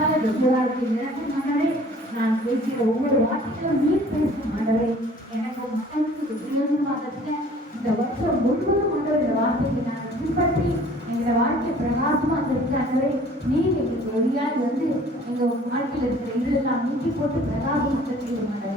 மனதால மகளே நான் பேசுகிற ஒவ்வொரு வார்த்தைகளும் நீர் பேசும் மகளே எனக்கு மக்களுக்கு பிரயோஜனமாகத்துல இந்த வருஷம் முழுவதும் கொண்ட இந்த வார்த்தைக்கு நாங்கள் பின்பற்றி எங்களோட வாழ்க்கை பிரகாசமாக இருக்கிறாங்களே நீர் எங்களுக்கு ஒளியாய் வந்து எங்கள் வாழ்க்கையில் இருக்கிற இதெல்லாம் நீக்கி போட்டு பிரகாசமாக செய்ய மகளே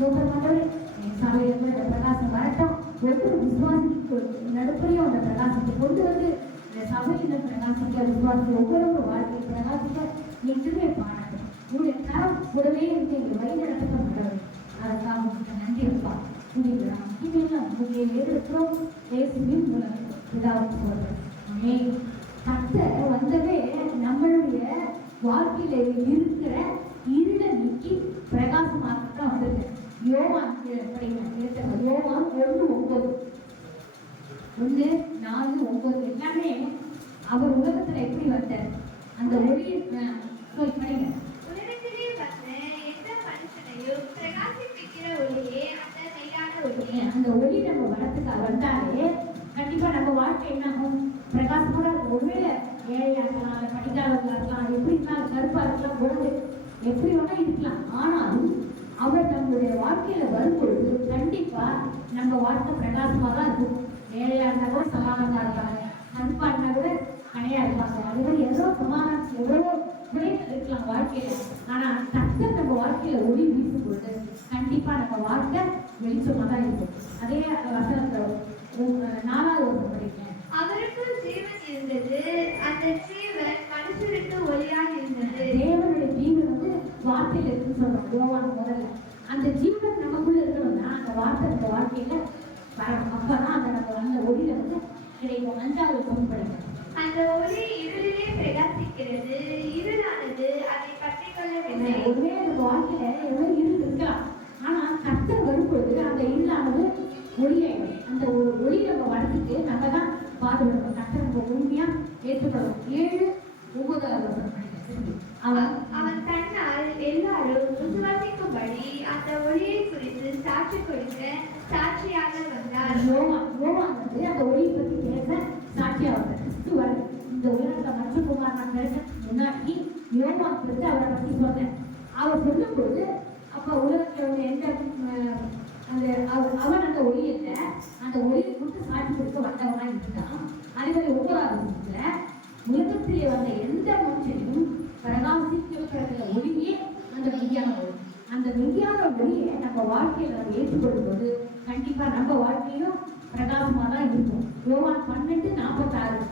சோதர மகளே என் சபையில் இந்த பிரகாசம் வரட்டும் ஒவ்வொரு விசுவாசிக்கு நடுப்பையும் அந்த பிரகாசத்தை கொண்டு வந்து இந்த சபையில் பிரகாசிக்க விசுவாசி ஒவ்வொரு வாழ்க்கை பிரகாசிக்க நீ திரும்ப பாடட்டும் உங்களுடைய தரம் கூடவே இருந்து எங்கள் வழி நடத்த முடியாது அதற்காக உங்களுக்கு நன்றி இருப்பார் உங்களுக்கு நாம் இனிமேலாம் உங்களுடைய இருக்கிறோம் பேசுவின் மூலம் இதாவது சொல்றேன் கர்த்தர் வந்தவே நம்மளுடைய வாழ்க்கையில இருக்கிற இருளை நீக்கி பிரகாசமாகத்தான் வந்திருக்கு. யோவான் யோவான் 1:9 1:4-9 எல்லாமே அவர் உலகத்துல எப்படி வந்தார் அந்த ஒளி படிங்க. உலகத்திலே வந்த எந்த மனுஷனையும் பிரகாசிப்பிக்கிற ஒளியே அந்த மெய்யான ஒளி. அந்த ஒளி நம்ம வளத்துக்கு வந்தாலே கண்டிப்பா நம்ம வாழ்க்கை என்ன ஆகும்? பிரகாசமா ஒருவேளை ஏழையா இருக்கலாம், படிக்காதவங்களா இருக்கலாம், எப்படி இருந்தாலும் கருப்பா இருக்கலாம், பொழுது எப்படி வேணா இருக்கலாம். ஆனாலும் அவர் நம்மளுடைய வாழ்க்கையில வரும்பொழுது கண்டிப்பா நம்ம வாழ்க்கை பிரகாசமா தான் இருக்கும். ஏழையா இருந்தா கூட சமாதானமா இருப்பாங்க, கருப்பா இருந்தா கூட கனையா இருப்பாங்க. அது மாதிரி எவ்வளோ சமாதானம் எவ்வளவோ குறைகள் இருக்கலாம் வாழ்க்கையில. ஆனா கர்த்தர் நம்ம வாழ்க்கையில ஒளி வீசும் பொழுது கண்டிப்பா நம்ம வாழ்க்கை வெளிச்சமா தான் இருக்கும். அதே வசனத்துல 4வது வசனம் படிக்கிறேன். அவருக்கு ஜீவன் இருந்தது, அந்த ஜீவன் மனுஷருக்கு ஒளியாக இருந்தது. தேவனுடைய ஜீவன் வந்து வார்த்தையில இருக்குன்னு சொல்றோம் யோவான் முதல்ல. அந்த ஜீவன் நமக்குள்ள இருக்கணும்னா அந்த வார்த்தை நம்ம வாழ்க்கையில வரணும். அப்பதான் அந்த நம்ம அந்த ஒளியில வந்து கிடைக்கும். 5வது வசனம் படிக்கிறேன். அந்த ஒளி இருளிலே பிரகாசிக்கிறது, இருளானது அதை பற்றி கொள்ளவில்லை. ஒருவேளை நம்ம வாழ்க்கையில எவ்வளவு இருள் இருக்கலாம், ஆனா கர்த்தர் வரும்பொழுது அந்த இருளானது ஒளியாயிடும். அந்த ஒளி நம்ம வளர்த்துட்டு நம்ம தான் பாதுகாக்கணும். கர்த்தர் நம்ம உண்மையா ஏற்றுக்கணும். 7-9வது வசனம் அவன் தன்னால் எல்லாரும் விசுவாசிக்கும்படி அந்த ஒளியை குறித்து சாட்சி கொடுக்க சாட்சியாக வந்தார். யோவான் வந்து அந்த ஒளியை பற்றி பேச சாட்சியா வந்தார். கிறிஸ்து வரை இந்த உலகத்துல மனுஷகுமாரன் முன்னாடி யோவான் வந்து அவரை பற்றி சொன்னேன். அவர் சொல்லும்போது அப்ப உலகத்துல வந்து எந்த அவன் அந்த ஒளி இல்லை, அந்த ஒளியை கொடுத்து சாட்சி கொடுக்க வந்தவனா இருந்தான். அதே மாதிரி 9வது உலகத்திலே வந்த எந்த மனுஷனையும் பிரகாசிக்கிற ஒளியே அந்த மெய்யான ஒளி. அந்த மெய்யான ஒளியை நம்ம வாழ்க்கையில நம்ம ஏற்றுக்கொள்ளும் போது கண்டிப்பா நம்ம வாழ்க்கையிலும் பிரகாசமா தான் இருக்கும். யோவான் 12:46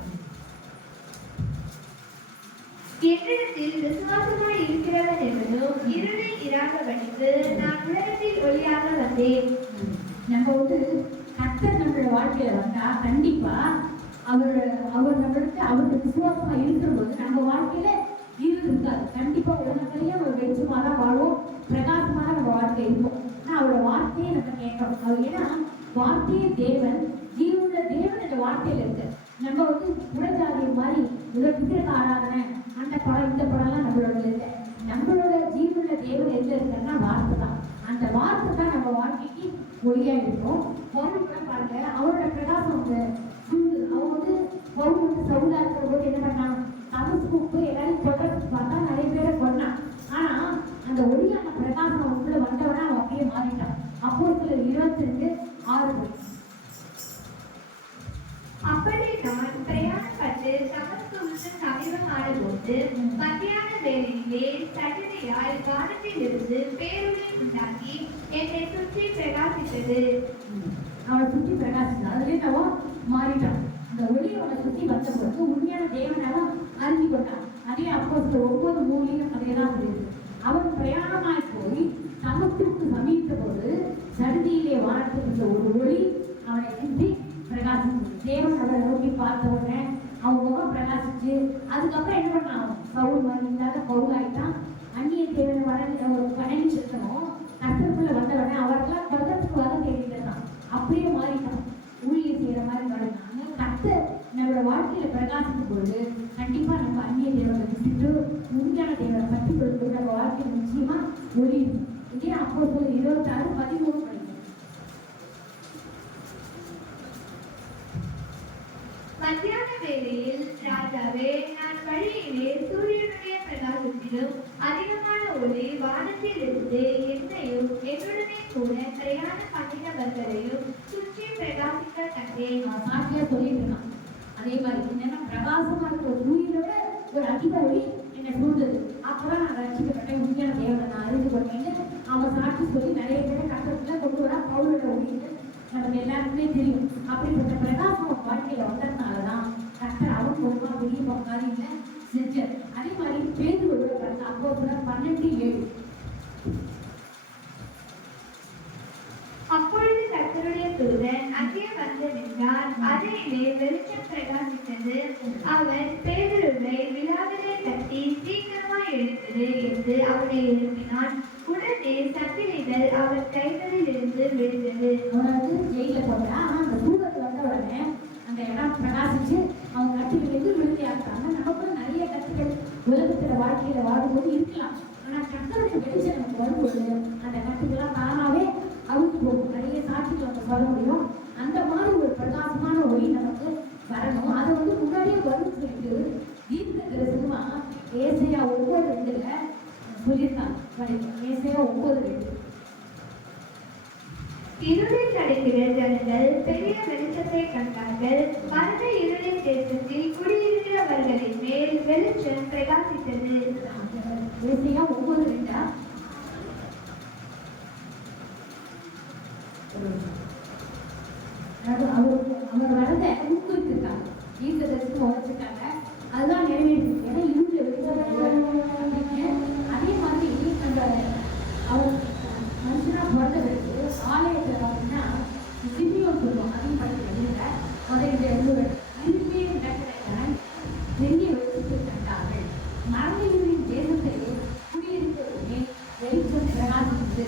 என்னிடத்தில் விசுவாசமாய் இருக்கிறவன் என்பதும் இருளை இராதபடிக்கு நான் உலகத்தில் ஒளியாக வந்தேன். நம்ம வந்து கர்த்தர் நம்மளோட வாழ்க்கையில வந்தா கண்டிப்பா அவர் நம்மளுக்கு அவருக்கு விசுவாசமா இருக்கும்போது நம்ம வாழ்க்கையில இருள் இருக்காது. கண்டிப்பா உலகத்திலேயே ஒரு வெளிச்சமா தான் வாழும், பிரகாசமா தான் நம்ம வாழ்க்கை இருக்கும். ஆனா அவரோட வார்த்தையை நம்ம கேட்கணும். அவர் ஏன்னா வார்த்தையே தேவன், ஜீவனுள்ள தேவன் இந்த வார்த்தையில இருக்கு. நம்ம வந்து புறஜாதிய மாதிரி விக்கிரக ஆராதனை அந்த படம் இந்த படம்லாம் நம்மளோட இல்லை. நம்மளோட ஜீவனுள்ள தேவன் எங்க இருக்குன்னா வார்த்தை தான். அந்த வார்த்தை தான் நம்ம வாழ்க்கைக்கு ஒளியா இருக்கும். பவுல் கூட பாருங்க, அவரோட பிரகாசம் வந்து அவங்க வந்து பவுல் வந்து சவுலா இருக்கிற போது என்ன பண்ணாங்க, தமஸ்குக்கு எல்லாரும் கொல்றதுக்கு பார்த்தா நிறைய பேரை கொண்டான். ஆனா அந்த ஒளியான பிரகாசம் அவங்களுக்குள்ள வந்தவனா அவன் அப்படியே மாறிட்டான். அப்போஸ்தலர் 22:6 அப்படி நான் பிரயாணப்பட்டு தமஸ்குவுக்கு சமீபமான போது மத்தியான வேளையிலே சடதியாய் வானத்திலிருந்து பேரொளி உண்டாகி என்னை சுற்றி பிரகாசித்தது. அவனை சுற்றி பிரகாசித்தான். அதுலேயே அவன் மாறிட்டான். அந்த ஒளி அவனை சுற்றி வந்த பொழுது உண்மையான தேவனாக அறிஞ்சு கொண்டான். அதே அப்போஸ்தலர் 9:3 அதேதான் புரியுது. அவன் பிரயாணமாய் போய் தமஸ்குவுக்கு சமீபித்த போது சடுதியிலே வானத்தில் ஒரு ஒளி அவனை சுற்றி பிரகாசிச்சு. தேவன் அவரை நோக்கி பார்த்த உடனே அவன் முகம் பிரகாசிச்சு. அதுக்கப்புறம் என்ன பண்ணான், பவுல் மாதிரி இல்லாத பவுல் ஆயிட்டான். அந்நிய தேவனை வர ஒரு கணனி இருக்கணும். கர்த்தருக்குள்ள வந்த உடனே அவர்களாம் கொல்றதுக்கு வர தேடிட்டு இருந்தான். அப்படியே மாறிட்டான், ஊழியர் செய்யற மாதிரி மாறினாங்க. கர்த்தர் நம்மளோட வாழ்க்கையில பிரகாசிக்கும் பொழுது கண்டிப்பா நம்ம அந்நிய தேவனை விட்டுட்டு உண்மையான தேவனை பற்றி கொடுத்து நம்ம வாழ்க்கையில நிச்சயமா ஒளியும். இதே அப்போஸ்தலர் 26:13 படிக்கும். மத்தியான வேளையில் ராஜாவே, நான் வழியிலே சூரிய பார்க்கிலும் அதிகமான ஒளி வானத்திலிருந்து என்னையும் என்னுடனே கூட பிரயாணம் பண்ணினவர்களையும் சுற்றி பிரகாசிக்க கண்டேன். சாட்சியா சொல்லிட்டு இருக்கான். அதே மாதிரி என்னன்னா பிரகாசமா இருக்கிற ஒரு சூரியனோட ஒரு அதிக ஒளி என்னை சூழ்ந்தது. அப்பதான் நான் ரட்சிக்கப்பட்டேன், உண்மையான தேவனை நான் அறிந்து கொண்டேன்னு அவன் சாட்சி சொல்லி நிறைய பேரை கஷ்டத்துல கொண்டு வர பவுலோட ஒளின்னு நமக்கு எல்லாருக்குமே தெரியும். அப்படிப்பட்ட பிரகாசம் வாழ்க்கையில வந்ததுனாலதான் கர்த்தர் அவன் மூலமா பெரிய காரியங்களை செஞ்சார். அதே மாதிரி பேதுருவோட பிறந்த அப்போஸ்தலர் 12:7. அப்பொழுது கர்த்தருடைய தூதன் அங்கே வந்து நின்றார். அறையிலே வெளிச்சம் பிரகாசித்தது. அவன் பேதுருவை விழாவிலே தட்டி சீக்கிரமாய் எழுந்திரு என்று அவனை எழுப்பினான். உடனே சங்கிலிகள் அவன் கைகளில் இருந்து விழுந்தது. அவனை வந்து ஜெயில போட்டா, ஆனா அந்த தூதர் வந்த உடனே அந்த இடம் பிரகாசிச்சு அவங்க கட்டுகளிலிருந்து விழுதியாக்குறாங்க. நமக்கும் நிறைய கட்டுகள் உலகத்துல வாழ்க்கையில வாழும்போது இருக்கலாம். ஆனா கர்த்தருடைய வெளிச்சம் நமக்கு வரும்போது அந்த கட்டுகள்லாம் தானாவே அவுத்து போகும். நிறைய சாட்சிகள் நம்ம சொல்ல முடியும். அந்த மாதிரி ஒரு பிரகாசமான ஒளி நமக்கு வரணும். அதை வந்து முன்னாடியே வரும் சொல்லிட்டு தீர்க்க தரிசனமா ஏசாயா 9:2 சொல்லியிருக்காங்க. ஏசாயா 9:2. இருளில் நடக்கிற ஜனங்கள் பெரிய வெளிச்சத்தை கண்டார்கள். மரண இருளின் தேசத்தில் குடியிருக்கிறவர்களின் மேல் வெளிச்சம் பிரகாசித்தது. ஏசாயா 9:2. அவர் வரத ஊக்குவித்திருக்காங்க, தீர்க்க தரிசனம் உழைச்சிருக்காங்க. அதுதான் நிறைவேறிச்சு. ஏன்னா இருள வெளிச்சம். அதே மாதிரி நம்ம அவர் மனுஷனா பிறந்தவருக்கு ஆலயத்தில் பார்த்தீங்கன்னா சிமியோன் சொல்லுவோம். அதையும் படிக்கிறீங்க. முதல்ல இருமே நடக்கிற பெரிய வெளிச்சத்தை கண்டார்கள். மரணங்களின் தேசத்திலே குடியிருப்பவர்களே வெளிச்சம் பிரகாசித்தது.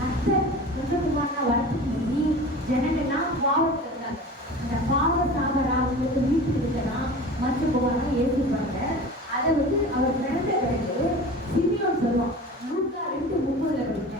கர்த்தர் குற்றவாளியா வரத்துக்கு முன்னாடி ஜனங்கள்லாம் பாவத்தில் இருந்தாங்க. அந்த பாவ சாகரா அவங்களுக்கு வீட்டில் இருக்கலாம் மற்றவங்க ஏற்றுப்பாங்க. அதை வந்து அவர் பிறந்த பிறகு சிமியோன் சொல்லுவோம். லூக்கா 2:30 படிங்க.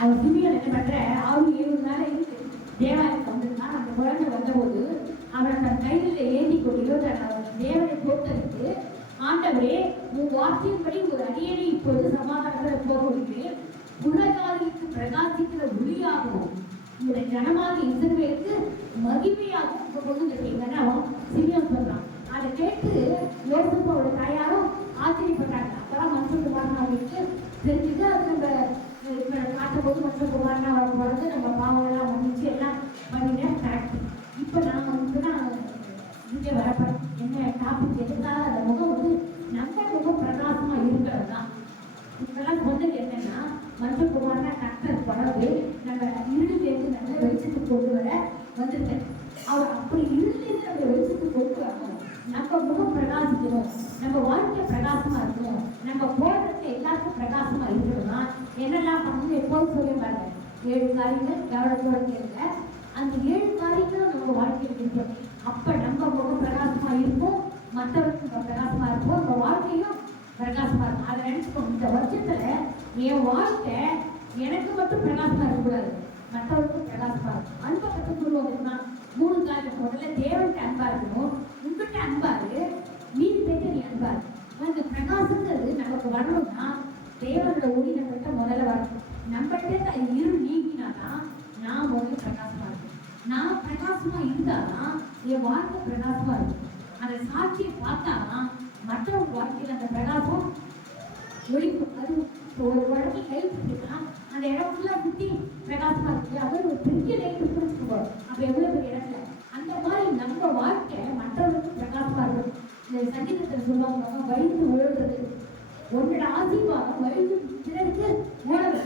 அவர் சிமியோன் என்ன பண்ற 6-7 நாள் இருக்கு தேவாலயத்துக்கு வந்திருந்தான். அந்த குழந்தை வந்தபோது அவரை தன் கைகளில் ஏந்தி கொண்டு தேவனை தோத்தரித்து, ஆண்டவரே உன் வார்த்தையின்படி ஒரு அடியேனை இப்பொழுது சமாதானத்தில் போகிறேன், புறஜாதிக்கு பிரகாசிக்கிற ஒளியாகவும் உங்களுடைய ஜனமாக இஸ்ரவேலுக்கு மகிமையாகவும் கொண்டு வந்திருக்கீங்கன்னா சிமியோன் சொல்றான். அதை கேட்டு யோசிப்போட தாயாரும் ஆச்சரியப்பட்டாங்க. அப்பதான் மனுஷகுமாரன் அவங்களுக்கு தெரிஞ்சுட்டு அது நம்ம காட்டும் போது மனுஷகுமாரன் அவங்க வந்து நம்ம பாவங்கள்லாம் மன்னிச்சு எல்லாம் பண்ணிட்டேன். கரெக்ட். இப்போ நான் வந்து தான் இங்கே வரப்பேன். என்ன டாபிக் எதுக்காக அந்த முகம் வந்து நம்ம முகம் பிரகாசமா இருக்கிறது தான். இப்பெல்லாம் சொன்னது என்னன்னா மனுஷகுமாரனா கர்த்தர் படகு நம்ம இருளிலேருந்து நல்ல வெளிச்சத்துக்கு கொண்டு வர வந்திருக்கேன். அவர் அப்படி இருளிலேருந்து நம்ம வெளிச்சத்துக்கு கொண்டு வரணும். நம்ம முகம் பிரகாசிக்கணும், நம்ம வாழ்க்கை பிரகாசமா இருக்கணும், நம்ம போடுறது எல்லாருக்கும் பிரகாசமா இருக்கணும்னா என்னெல்லாம் பண்ணணும் எப்போதும் சொல்லி பாருங்க. 7 காரியங்கள் கவனத்தோட கேளுங்க. அந்த 7 காரியங்களும் நம்ம வாழ்க்கையில் இருக்கும். அப்ப நம்ம முகம் பிரகாசமா இருக்கும், மற்றவருக்கு நம்ம பிரகாசமா இருக்கும், நம்ம வாழ்க்கையும் பிரகாசமா இருக்கும். அதை நினைச்சுக்கணும். இந்த வருஷத்துல என் வாழ்க்கை எனக்கு மட்டும் பிரகாசமா இருக்கக்கூடாது, மற்றவருக்கும் பிரகாசமா இருக்கும். அன்பை கற்று சொல்லுவோம்னா 3 காரியம். முதல்ல தேவன்கிட்ட அன்பா இருக்கணும், உங்ககிட்ட அன்பாரு, மீதி பேருக்கு நீ அன்பாரு. அந்த பிரகாசங்கிறது நமக்கு வரணும்னா தேவனோட ஒளி நம்மகிட்ட முதல்ல வரணும். நம்மகிட்ட இருள் நீங்கினாதான் நான் முதல்ல பிரகாசமா இருக்கும். நான் பிரகாசமா இருந்தாதான் என் வாழ்க்கை பிரகாசமா இருக்கும். அந்த சாட்சியை பார்த்தாதான் மற்றவங்க வாழ்க்கையில் அந்த பிரகாசம் ஒழிக்கும். அது ஒரு இடத்துல லைட் இருக்குன்னா அந்த இடம் ஃபுல்லாக சுற்றி பிரகாசமா இருக்கு. அவர் ஒரு பெரிய லைட் பிடிச்சிருக்கோம். அப்போ எவ்வளோ பெரிய இடத்துல அந்த மாதிரி நம்ம வாழ்க்கை மற்றவர்களுக்கு பிரகாசமா இருக்கும். இந்த சங்கீதத்தில் சொல்லுவாங்க வழிந்து ஓடுறது. உன்னோட ஆசீர்வாதம் வழிந்து சிலருக்கு ஓடுறது.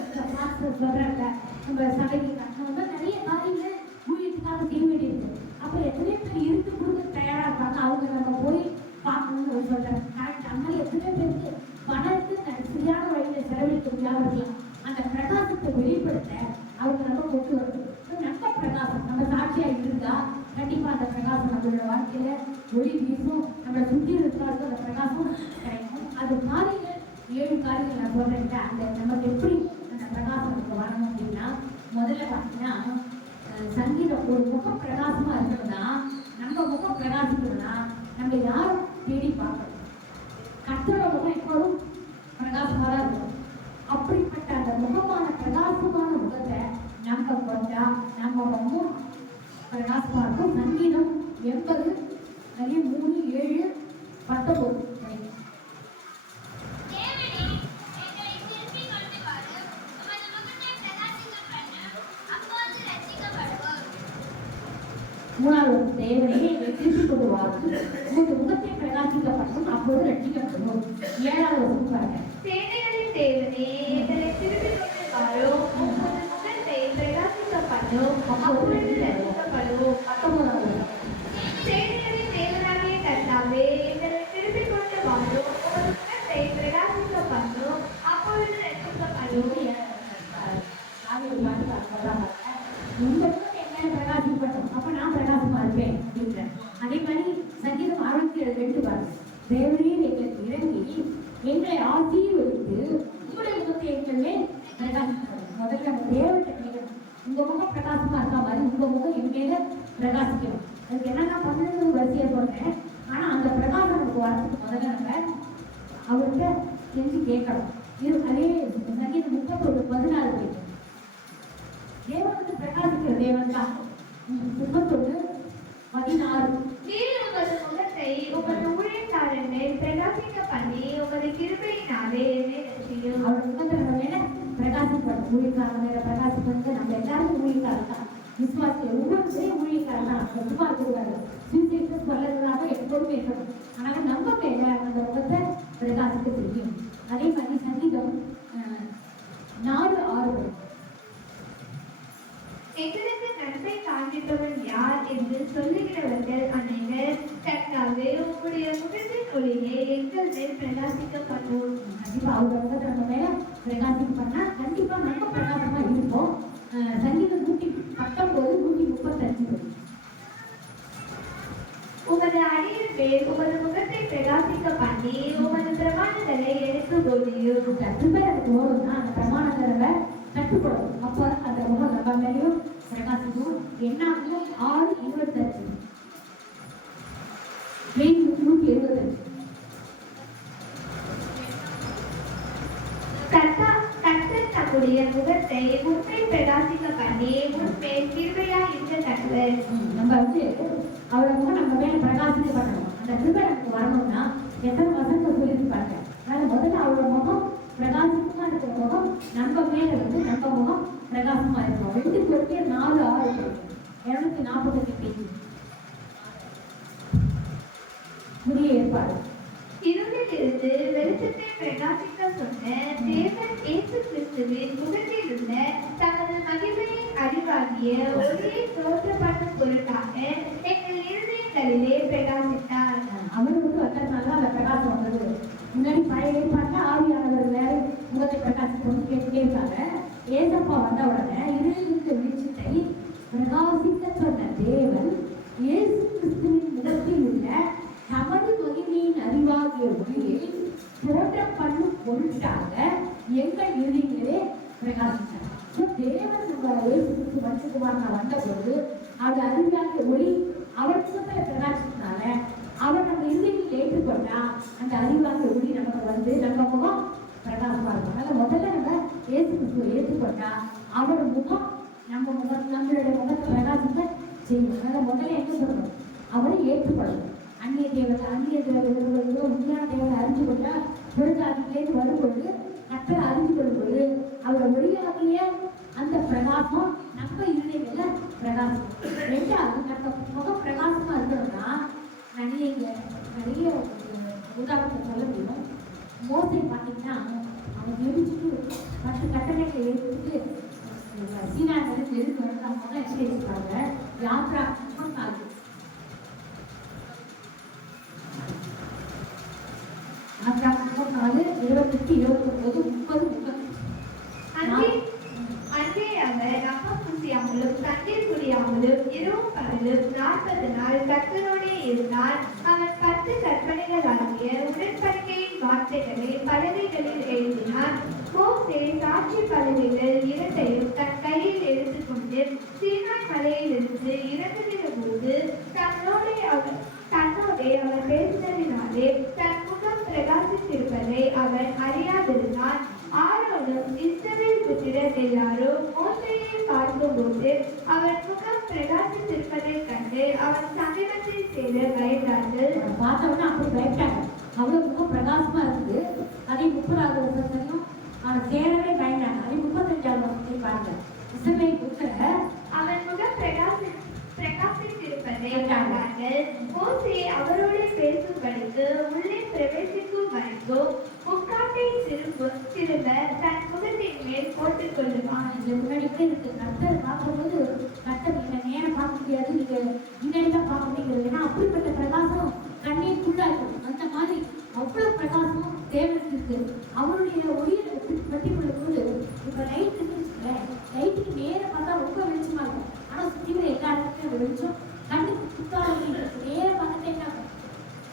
சொல்றாங்க நம்ம சபைக்கு கட்டணம் நிறைய காரியங்கள் ஊழியத்துக்காக செய்ய வேண்டியிருக்கு. அப்போ எத்தனை பேர் இருந்து கொடுக்க தயாரா இருப்பாங்க. அவங்க நம்ம போய் பார்க்கணும்னு சொல்றாங்க. கரெக்ட். அந்த மாதிரி எத்தனை பேருக்கு பணத்துக்கு சரியான வழியில செலவழிக்க முடியாம இருக்கலாம். அந்த பிரகாசத்தை வெளிப்படுத்த அவங்க நம்ம கொண்டு வரணும். நம்ம பிரகாசம் நம்ம சாட்சியா இருந்தா கண்டிப்பா அந்த பிரகாசம் நம்மளோட வாழ்க்கையில ஒளி வீசும். நம்மளை சுற்றி இருக்கிறார்கள் அந்த பிரகாசம் கிடைக்கும். அது காரியங்கள் 7 காரியங்கள் நான் சொல்றேன். அந்த நமக்கு எப்படி அந்த பிரகாசம் நமக்கு வரணும் அப்படின்னா, முதல்ல பார்த்தீங்கன்னா சங்கீதம் ஒரு முகம் பிரகாசமா இருக்கணும்னா, நம்ம முகம் பிரகாசிக்கணும்னா நம்ம யாரும் தேடி பார்க்கணும். கர்த்தரோட முகம் எப்போதும் பிரகாசமா தான் இருக்கும். அப்படிப்பட்ட அந்த முகமான பிரகாசமான முகத்தை நம்ம கொண்டா நம்ம முகம் பிரகாசமா இருக்கும். சங்கீதம் 80 3 7 19 மூணாவது தேவனே திருப்பி கொண்டு வாக்கு உங்கள் முகத்தை பிரகாசிக்கப்படும் அப்போது ரட்சிக்கப்படும். 7வது பாருங்க. சேனைகளின் தேவனே எங்களை திருப்பி கொண்டு வாரும், உமது முகத்தை பிரகாசிக்கப்படும் அப்பொழுது ரட்சிக்கப்படும். 19வது. சேனைகளின் தேவனாகிய கர்த்தாவே எங்களை திருப்பி கொண்டு வாரும், உமது முகத்தை பிரகாசிக்கப்படும் அப்பொழுது ரட்சிக்கப்படும். பிரகாசிப்பட்டும் அப்ப நான் பிரகாசமா இருப்பேன் அப்படின்ற. அதே மாதிரி சங்கீதம் 67 பாருங்க. தேவரீர் எங்களுக்கு இறங்கி எங்களை ஆசீர்வதித்து உங்களுடைய முகத்தை எங்கள் மேல் பிரகாசிக்கணும். முதல்ல நம்ம தேவத்தை கேட்கணும். உங்க முகம் பிரகாசமா இருக்கா மாதிரி உங்க முகம் என் மேல பிரகாசிக்கணும். அதுக்கு என்னன்னா 12 வரிசையா சொல்றேன். ஆனா அந்த பிரகாசம் நமக்கு வரதுக்கு முதல்ல நம்ம அவர்கிட்ட செஞ்சு கேட்கணும். இது அதே சங்கீதம் 31:14 கேட்கணும். தேவனுக்கு பிரகாசிக்கிற தேவன் தான். 31:16 நீர் உமது முகத்தை உமது ஊழியக்காரன் மேல் பிரகாசிக்க பண்ணி உமது கிருபையினாலே என்னை ரட்சியும். அவர் முகத்தை நம்ம மேல பிரகாசிப்படும். ஊழியக்காரன் மேல பிரகாசிப்பது நம்ம எல்லாரும் ஊழியக்காரன் தான். விசுவாசிகள் ஒவ்வொருத்தரையும் ஊழியக்காரன் தான். சும்மா இருக்கிறாரு சுவிசேஷம் சொல்லறதுனால எப்போதுமே இருக்கணும். ஆனால் நம்ம மேல அந்த முகத்தை பிரகாசிக்க தெரியும். அதே மாதிரி சங்கீதம் 4:6 எங்களுக்கு நன்மை காண்பிப்பவன் யார் என்று சொல்லுகிறவர்கள் அனைவர் கர்த்தாவே உம்முடைய முகத்தின் ஒளியே எங்கள் மேல் பிரகாசிக்கப்படும். கண்டிப்பா அவங்க முகத்தை நம்ம மேல பிரகாசிக்க பண்ணா கண்டிப்பா நம்ம பிரகாசமா இருப்போம். சங்கீதம் 119:135 உமது அடியின் மேல் உமது முகத்தை பிரகாசிக்க பண்ணி உமது பிரமாணங்களை எடுத்து போதியும். கிருபைக்கு ஓடும்னா அந்த பிரமாணங்களை கட்டுப்படும். அப்ப அந்த முகம் நம்ம மேலேயும் பிரகாசிக்கும். என்னாகும் 6:25 175 கர்த்தர் தம்முடைய முகத்தை உண்மை பிரகாசிக்க பண்ணி உண்மை கிருபையா இருக்க தக்கவர். நம்ம அவரோட முகம் நம்ம மேல பிரகாசிக்க பண்ணணும். அந்த கிருபை நமக்கு வரணும்னா எத்தனை வசனத்தை சொல்லியிருப்பாங்க. அதனால முதல்ல அவரோட முகம் பிரகாசமா இருக்கிற முகம் நம்ம மேல நம்ம முகம் பிரகாசமா இருக்கும். 2 Corinthians 4:6 248 பேஜ் புதிய ஏற்பாடு. இருளிலிருந்து வெளிச்சத்தை பிரகாசிக்க சொன்ன தேவன் இயேசு கிறிஸ்துவின் முகத்தில் உள்ள தமது மகிமையின் அறிவாகிய ஒளியை தோற்றப்படும் பொருட்டாக எங்கள் இருதயங்களிலே பிரகாசித்தார். அவர் வந்ததுனால அந்த பிரகாசம் வந்தது. முன்னாடி பழைய ஏற்பாட்டுல ஆவியானவர் வேற முகத்தை பிரகாசிக்கணும்னு கேட்டுட்டே இருக்காங்க. ஏசப்பா வந்த உடனே இருளிலிருந்து வெளிச்சத்தை பிரகாசிக்க சொன்ன தேவன் இயேசு கிறிஸ்துவின் முகத்தில் உள்ள தமது மகிமையின் அறிவாகிய ஒளியை தோற்றம் பண்ணும் பொருட்டாக எங்கள் இருதயங்களே பிரகாசித்தார். தேவன் நம்ம இயேசு கிறிஸ்து மனுஷகுமாரன் வந்தபோது அது அறிவாகிய ஒளி அவர் முகத்தில் பிரகாசித்தனால அவர் நம்ம இருதயத்தில் ஏற்றுக்கொண்டா அந்த அறிவாகிய ஒளி நமக்கு வந்து நம்ம முகம் பிரகாசமா இருக்கும். அதனால முதல்ல நம்ம இயேசு கிறிஸ்துவை ஏற்றுக்கொண்டா அவர் முகம் நம்ம நம்மளுடைய முகத்தை பிரகாசிக்க செய்யும். அதனால முதல்ல என்ன சொல்லணும்? அவரை ஏற்றுக்கொள்ளணும். அந்நிய தேவதை உண்மையான தேவதை அறிஞ்சு கொண்டா புறஜாதியிலேருந்து வரும்பொழுது கர்த்தரை அறிஞ்சு கொள்ளும்போது அவரை ஒளியாகிய அந்த பிரகாசம் நம்ம இருதயங்கள்ல பிரகாசம். 2வது நம்ம முகம் பிரகாசமா இருக்கணும்னா நிறைய உதாரணத்தை சொல்ல முடியும். மோசை பார்த்தீங்கன்னா அவன் ஜெபிச்சுட்டு 10 கட்டளைகளை எடுத்துட்டு சீனாவிலிருந்து எடுத்து வந்து அவங்க எப்படி இருக்காங்க யாத்ரா 4 28 29 30 30 சாட்சி பலகைகள் இரண்டையும் தன் கையில் எடுத்துக்கொண்டு சீனாய் மலையிலிருந்து இறங்குகிற போது தன்னோடே அவர் பேசினதினாலே தன் முகம் பிரகாசித்திருப்பதை அவன் அறியாதிருந்தான். ஆரோனும் இஸ்ரவேல் புத்திரர் எல்லாரும் மோசேயை பார்த்தபோது அவன் முகம் பிரகாசித்திருப்பதைக் கண்டு அவன் சமீபத்தில் சேர பயந்தார்கள். பார்த்தவொடனே அப்படி பயப்பட்டாங்க. அவ்வளவு முகம் பிரகாசமா இருக்குது. அதே 30வது வருஷத்துலையும் அவன் சேரவே பயந்தாங்க. அதே 35வது வருஷத்தையும் பாருங்க. இஸ்ரவேல் புத்திரர் அவன் முகம் பிரகாசித்திருப்பதை கண்டார்கள். மோசே அவரோடு பேசும்படிக்கு உள்ளே பிரவேசிக்கும் வரைக்கும் முக்காட்டை திரும்ப தன் முகத்தின் மேல் போட்டுக் கொள்ளுவான். இதுல முன்னாடி கூட இருக்கு. கர்த்தர் பார்க்கும்போது கர்த்தர் நீங்க நேரம் பார்க்க முடியாது, நீங்க முன்னாடி தான் பார்க்க முடியாது. ஏன்னா அப்படிப்பட்ட பிரகாசம் கண்ணீருக்குள்ளா இருக்கும். அந்த மாதிரி அவ்வளவு பிரகாசம் தேவனுக்கு இருக்கு. அவருடைய ஒளியை பற்றி கொள்ளும்போது இப்ப லைட் இருக்குன்னு லைட்டுக்கு நேரம் பார்த்தா ரொம்ப வெளிச்சமா இருக்கும். ஆனா சுற்றி எல்லா இடத்துலையும் வெளிச்சம் கண்ணுக்கு குத்தாலும் நேரம் பார்த்துட்டே என்ன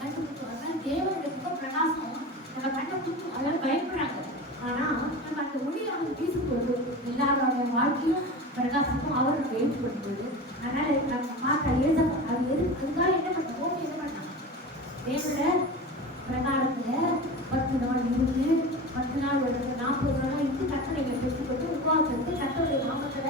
கண்ணு குத்தும். அதனால தேவனுடைய முக பிரகாசம் நம்ம கண்ணை குத்தும். அதெல்லாம் பயப்படுறாங்க. ஆனா நம்ம அந்த ஒளியை அவங்க வீசும்போது எல்லாரோட வாழ்க்கையும் பிரகாசமும் அவருக்கு ஏற்படுத்துவது. அதனால நம்ம பார்க்க அது அதுக்காக என்ன பண்ணோம், என்ன பண்ணாங்க தேவனோட பிரகாரத்துல 10 நாள் இருந்து 10 நாள் 40 நாள் இருந்து கட்டளைகளை பெற்றுக்கொண்டு உபவாசத்தை கட்டளை நாமத்துல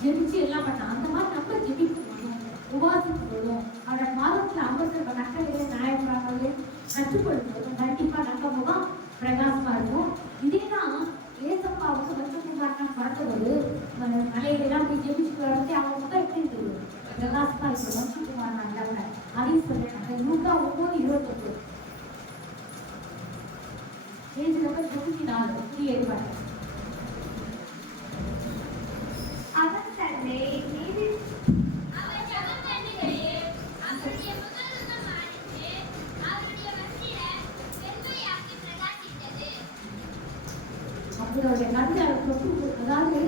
ஜெபிச்சு எல்லாம் பண்ணாங்க. அந்த மாதிரி நம்ம ஜெபிக்கும் போதும் உபவாசிக்கும் போதும் அவரோட மாதத்துல அமர்ந்த கட்டளைகளை நியாயப்பிரமாணங்களை கற்றுக்கொள்ளும் போதும் கண்டிப்பா நம்ம முகம் பிரகாசமா இருக்கும். இதேதான் ஏசப்பா வந்து வச்சகுமாரன் பார்த்தபோது மலையிலாம் போய் ஜெபிச்சுட்டு வரது அவங்க முகம் எப்படி இருக்குது பிரகாசமா இருக்கும். வச்சகுமாரன் அல்ல அதையும் சொல்லிட்டாங்க. லூக்கா 9:29 பேஜ் நம்பர் 94 புதிய ஏற்பாடு. அவன் தன்னை நீதி அவருடைய கருத்தை அவர் தொட்டு, அதாவது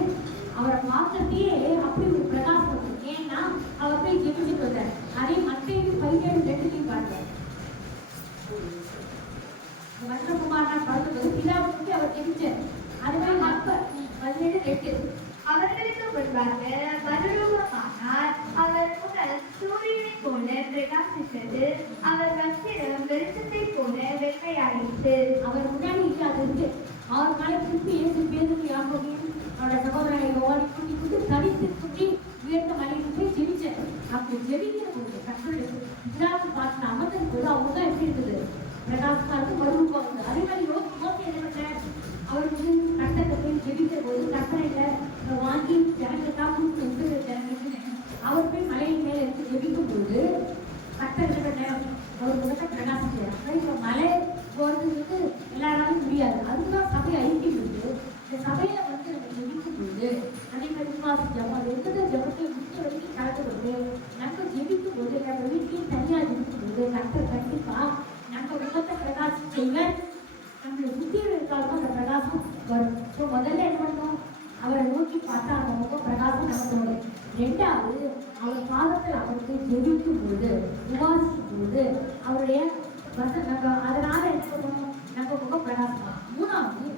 அவரை பார்க்கறதையே அப்படி ஒரு பிரகாசம் வரும். ஏன்னா அவர் போய் ஜெபிச்சுட்டு வந்தார். அதே மத்தையும் 17:2 பாருங்க. வச்சகுமாரன் பார்த்தபோது பிதாவை பற்றி அவர் ஜெபிச்சார். அதுவே மத்த 17:2 அவர்களுக்கு முன்பாக மறுரூபமானார். அவர் முகம் சூரியனைப் போல பிரகாசித்தது. அவர் வஸ்திரம் வெளிச்சத்தைப் போல வெண்மையாயிற்று. அவர் முன்னாடி இல்லாது இருக்கு. அவர் மேலே திருப்பி ஏசு பேருக்கு யாக்கோபையும் அவரோட சகோதரனை ஓடி கூட்டி கூட்டி தனித்து கூட்டி உயர்ந்த மலையில் போய் ஜெபிச்சார். அப்படி ஜெபிக்கிற போது கர்த்தருடைய பிதாவை பார்த்து அமர்ந்தின் போது அவங்க தான் எப்படி இருக்குது பிரகாசமா இருக்கு, மறுரூபம் வந்து. அதே மாதிரி யோசி என்ன பண்றார், அவர் வந்து கர்த்தரை போய் ஜெபிக்கிற போது கர்த்தரையில வாங்கி ஜனங்களுக்காக கொடுத்து ஜனங்களுக்கு அவர் போய் மலையின் மேல இருந்து ஜெபிக்கும் போது கர்த்தர் என்ன பண்றார், அவர் முகத்தை பிரகாசிக்கிறார். இப்போ மலை போறதுக்கு எல்லாராலும் முடியாது. அதுதான் சபை ஐக்கியம் இருக்கு. இந்த சபையில வந்து நம்ம ஜெபிக்கும் போது அதே மாதிரி விசுவாசி ஜபம் அது எந்த ஜபத்தை முடிச்ச வரைக்கும் கலந்துறது நம்ம ஜெபிக்கும் போது நம்ம வீட்டையும் தனியா ஜெபிக்கும் போது கர்த்தர் கண்டிப்பா நம்ம முகத்தை பிரகாசம் செய்வேன். நம்மளை சுத்தியில் இருக்காலும் அந்த பிரகாசம் வரும். ஸோ முதல்ல என்ன பண்ணோம், அவரை நோக்கி பார்த்தா அந்த முகம் பிரகாசம் நமக்கு வரும். 2வது அவர் பாதத்தில் அவருக்கு ஜெபிக்கும் போது உபாசிக்கும் போது அவருடைய நம்ம அதனால என்ன பண்ணணும், நம்ம முகம் பிரகாசமா. 3வது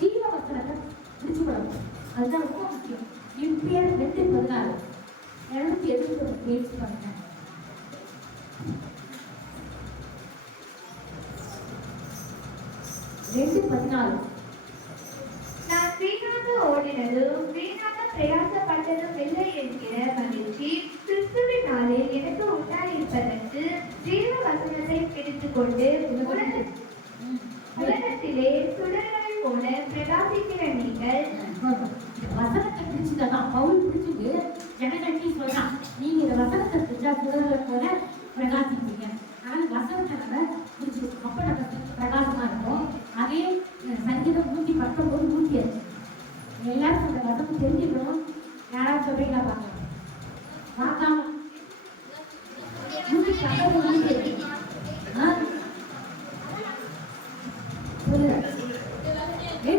ஜீவ வசனத்தை பிடிச்சு கொள்ளணும். அதுதான் ரொம்ப முக்கியம். இப்பியர் 2:16 270 பேஜ் பண்ணுங்க. 2:14 நான் வீணாக ஓடினதும் வீணாக பிரயாசப்பட்டதும் இல்லை என்கிற மகிழ்ச்சி கிறிஸ்துவினாலே எனக்கு உண்டாயிருப்பதற்கு ஜீவ வசனத்தை பிடித்துக் கொண்டு உலகத்திலே சுடர்களைப் போல பிரகாசிக்கிற நீங்கள் வசனத்தை பிடிச்சுதான் பவுல் பிடிச்சிட்டு ஜனங்கட்டி சொல்றான், நீங்க இந்த வசனத்தை பிடிச்சா சுடர்களை போல பிரகாசிப்பீங்க. ஆனால் வசனத்தை நம்ம பிடிச்சிருக்கோம். அப்ப நம்ம பிரகாசமா இருக்கும். அதே சங்கீதம் 119 105 எல்லாரும் அந்த வசனம் தெரிஞ்சுக்கணும். யாராவது சொல்றீங்களா பார்க்கலாம், பார்க்காம 150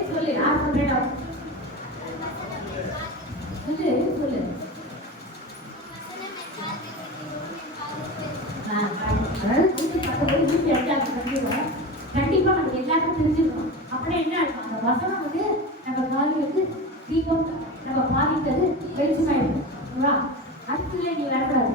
சொல்லு யார் சொல்றா சொல்லு சொல்லு. கண்டிப்பா நம்ம எல்லாருக்கும் தெரிஞ்சுக்கணும். அப்படின்னா என்ன இருக்கும், அந்த வசனம் வந்து நம்ம காலையில இருந்து தீபம் நம்ம பாதித்தது வெளிச்சமாயிடும். அடுத்ததுல நீ வரக்கூடாது.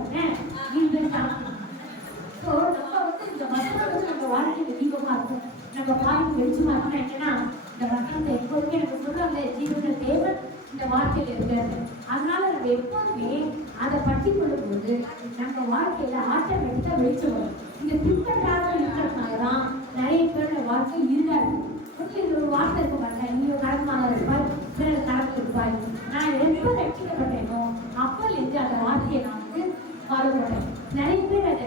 ஸோ நம்ம இந்த வசனம் நம்ம வாழ்க்கையில தீபமா இருக்கும். நம்ம பாதிக்கு வெளிச்சமா இருக்கணும். என்னன்னா இந்த வசனத்தை எப்போதுமே நம்ம சொல்றாங்க, ஜீவன தேவன் இந்த வாழ்க்கையில இருக்காரு. அதனால நம்ம எப்போதுமே அதை பற்றி கொள்ளும் போது நம்ம வாழ்க்கையில ஆட்டோமேட்டிக்கா வெளிச்சம் வரும். இந்த பின்பற்றாத இருக்கிறதுனாலதான் நிறைய பேரோட வாழ்க்கை இருடா இருக்கு. ஒரு வார்த்தை இருக்க மாட்டேன், நீ கடமாக இருப்பாய், சிலர் கடந்து இருப்பாய். நான் எப்போ ரட்சிக்கப்பட்டேனோ அப்போலேருந்து அந்த வார்த்தையை நான் ஃபாலோ பண்ணேன். நிறைய பேர் அதை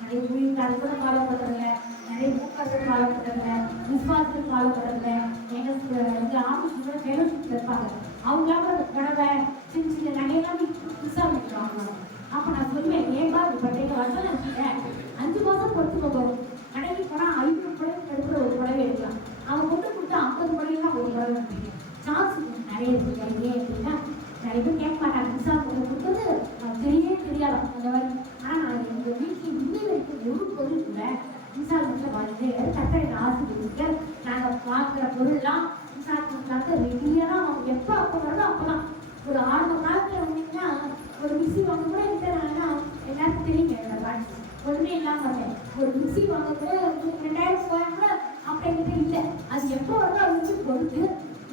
நிறைய ஊழியர்கள் கூட ஃபாலோ பண்ணுறதில்ல, நிறைய மூக்கர்கள் ஃபாலோ பண்ணுறதில்ல, விசுவாசத்தில் ஃபாலோ பண்ணுறதில்ல. எங்கள் ஆஃபீஸ் கூட ஃபெலோஷிப்பில் இருப்பாங்க. அவங்களாம் அந்த புடவை சின்ன சின்ன நகையெல்லாம் மிஸ் ஆகிடுவாங்க. அப்போ நான் சொல்லுவேன், ஏன்பா இது பட்டையில வசனம் இருக்குல்ல, 5 மாதம் பொறுத்துக்க போகும். கடைக்கு போனால் 500 புடவை எடுக்கிற ஒரு புடவை எடுக்கலாம். அவங்க கொண்டு கொடுத்தா 50 புடவைலாம் ஒரு புடவை எடுப்பீங்க. சான்ஸ் நிறைய இருக்குது. ஏன் அப்படின்னா நிறைய பேர் கேட்க மாட்டாங்க, மிஸ் ஆக கொடுத்தது தெரியவே தெரியாது அந்த மாதிரி. ஆனால் நான் எங்கள் வீட்டில் இன்னி வரைக்கும் ஒரு பொருள் கூட மின்சாரத்தில் வாழ்ந்து கட்டளை ஆசிரியர்கள் நாங்கள் பார்க்குற பொருள்லாம் மின்சாரத்துக்காக ரெடியாக அவங்க எப்போ அப்போ வருதோ அப்போதான். ஒரு 6 மணி நேரத்தில் வந்தீங்கன்னா ஒரு மிக்சி வாங்க கூட இருக்கிறாங்கன்னா எல்லாருக்கும் தெரியுங்க. என்னோட வாழ்க்கை ஒன்றுமே இல்லாமல் வந்தேன். ஒரு மிக்சி வாங்க கூட 2000 ரூபாய் கூட அப்படிங்கிறது இல்லை. அது எப்போ வருதோ அது வச்சு பொறுத்து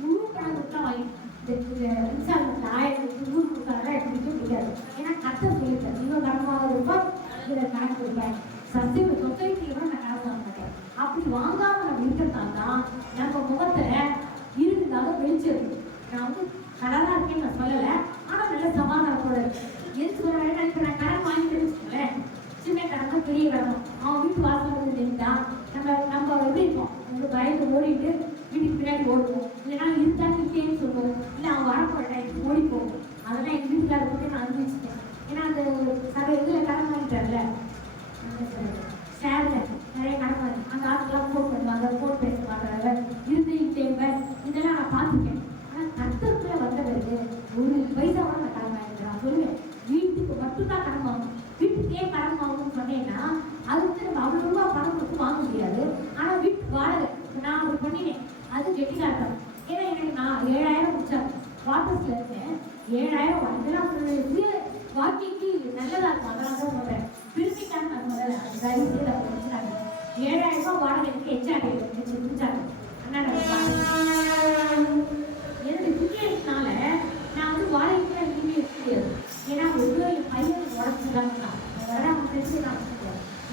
முழு கணக்குலாம் வாங்கி மின்சாரத்தில் 1000 100 கொடுத்தாலும் எடுத்துக்கிட்டு முடியாது. ஏன்னா கஷ்டம் சொல்லிட்டேன், இன்னும் கடமாக இருப்பாய், இதில் கணக்கு கொடுப்பேன். சத்தியம் சொசைட்டியோட நான் கணக்கு வாங்க மாட்டேன். அப்படி வாங்காம நம்ம இருக்கிறதால தான் நம்ம முகத்துல இருந்ததாக வெளிச்சது. நான் கடனாக இருக்கேன்னு நான் சொல்லலை, ஆனால் நல்ல சமாதானத்தோட இருக்கு. எது சொல்ல இப்போ நான் கடன் வாங்கிட்டு வச்சுக்கோங்களேன், சின்ன கடனோ பெரிய கடனோ அவன் வீட்டு வாசல் வந்து நின்றா நம்ம எப்படி இருப்போம், நம்ம பயந்து ஓடிட்டு வீட்டுக்கு பின்னாடி ஓடுவோம். இல்லைன்னா இருந்தாலும் இல்லையேன்னு சொல்லுவோம். இல்லை அவன் வரப்போற டைத்துக்கு ஓடி போகும். அதெல்லாம் எங்கள் வீட்டுக்காரர் போட்டு நான் அனுபவிச்சுட்டேன். ஏன்னா அந்த இதில் கடன் வாங்கிட்டார்ல ஷேர்ல நிறைய கடன் வாங்கி அந்த ஆட்கள்லாம் ஃபோன் பண்ணுவாங்க, ஃபோன் பேச மாட்டாங்க, இருந்து இல்லைங்க, இதெல்லாம் நான் பார்த்துருக்கேன். ஆனால் கஷ்டத்துல வந்த பிறகு ஒரு பைசாவோட நான் கடன் வாங்கிக்கிறேன். நான் சொல்லுவேன், வீட்டுக்கு மட்டும்தான் கடன் வாங்கணும். வீட்டுக்கே கடன் வாங்கணும்னு சொன்னேன்னா அது வந்து நம்ம அவ்வளோ ரூபா பணம் கொடுத்து வாங்க முடியாது. ஆனால் வீட்டுக்கு வாடகை நான் அப்படி பண்ணினேன், அது கெட்டிக்காட்டம். ஏன்னா எனக்கு நான் 7000 முடிச்சேன், வாட்டர்ஸ்ல இருக்கேன். 7000 இதெல்லாம் வாக்கிங்க்கு நல்லதா இருக்கும். அதெல்லாம் தான் சொல்றேன், பிரிமிக்கான நான் சொல்லலை. தயவு செய்து அப்போ வச்சுட்டாங்க. 7000 ரூபாய் வாடகை எனக்கு எச்சாங்க முடிச்சாங்க. அண்ணா என்னுடைய சுச்சுவேஷனால நான் வந்து வாடகைக்கு எங்கேயுமே இருக்க முடியாது. ஏன்னா ஒரு என் பையனுக்கு உடச்சுதான் அவங்க தெரிஞ்சுதான்.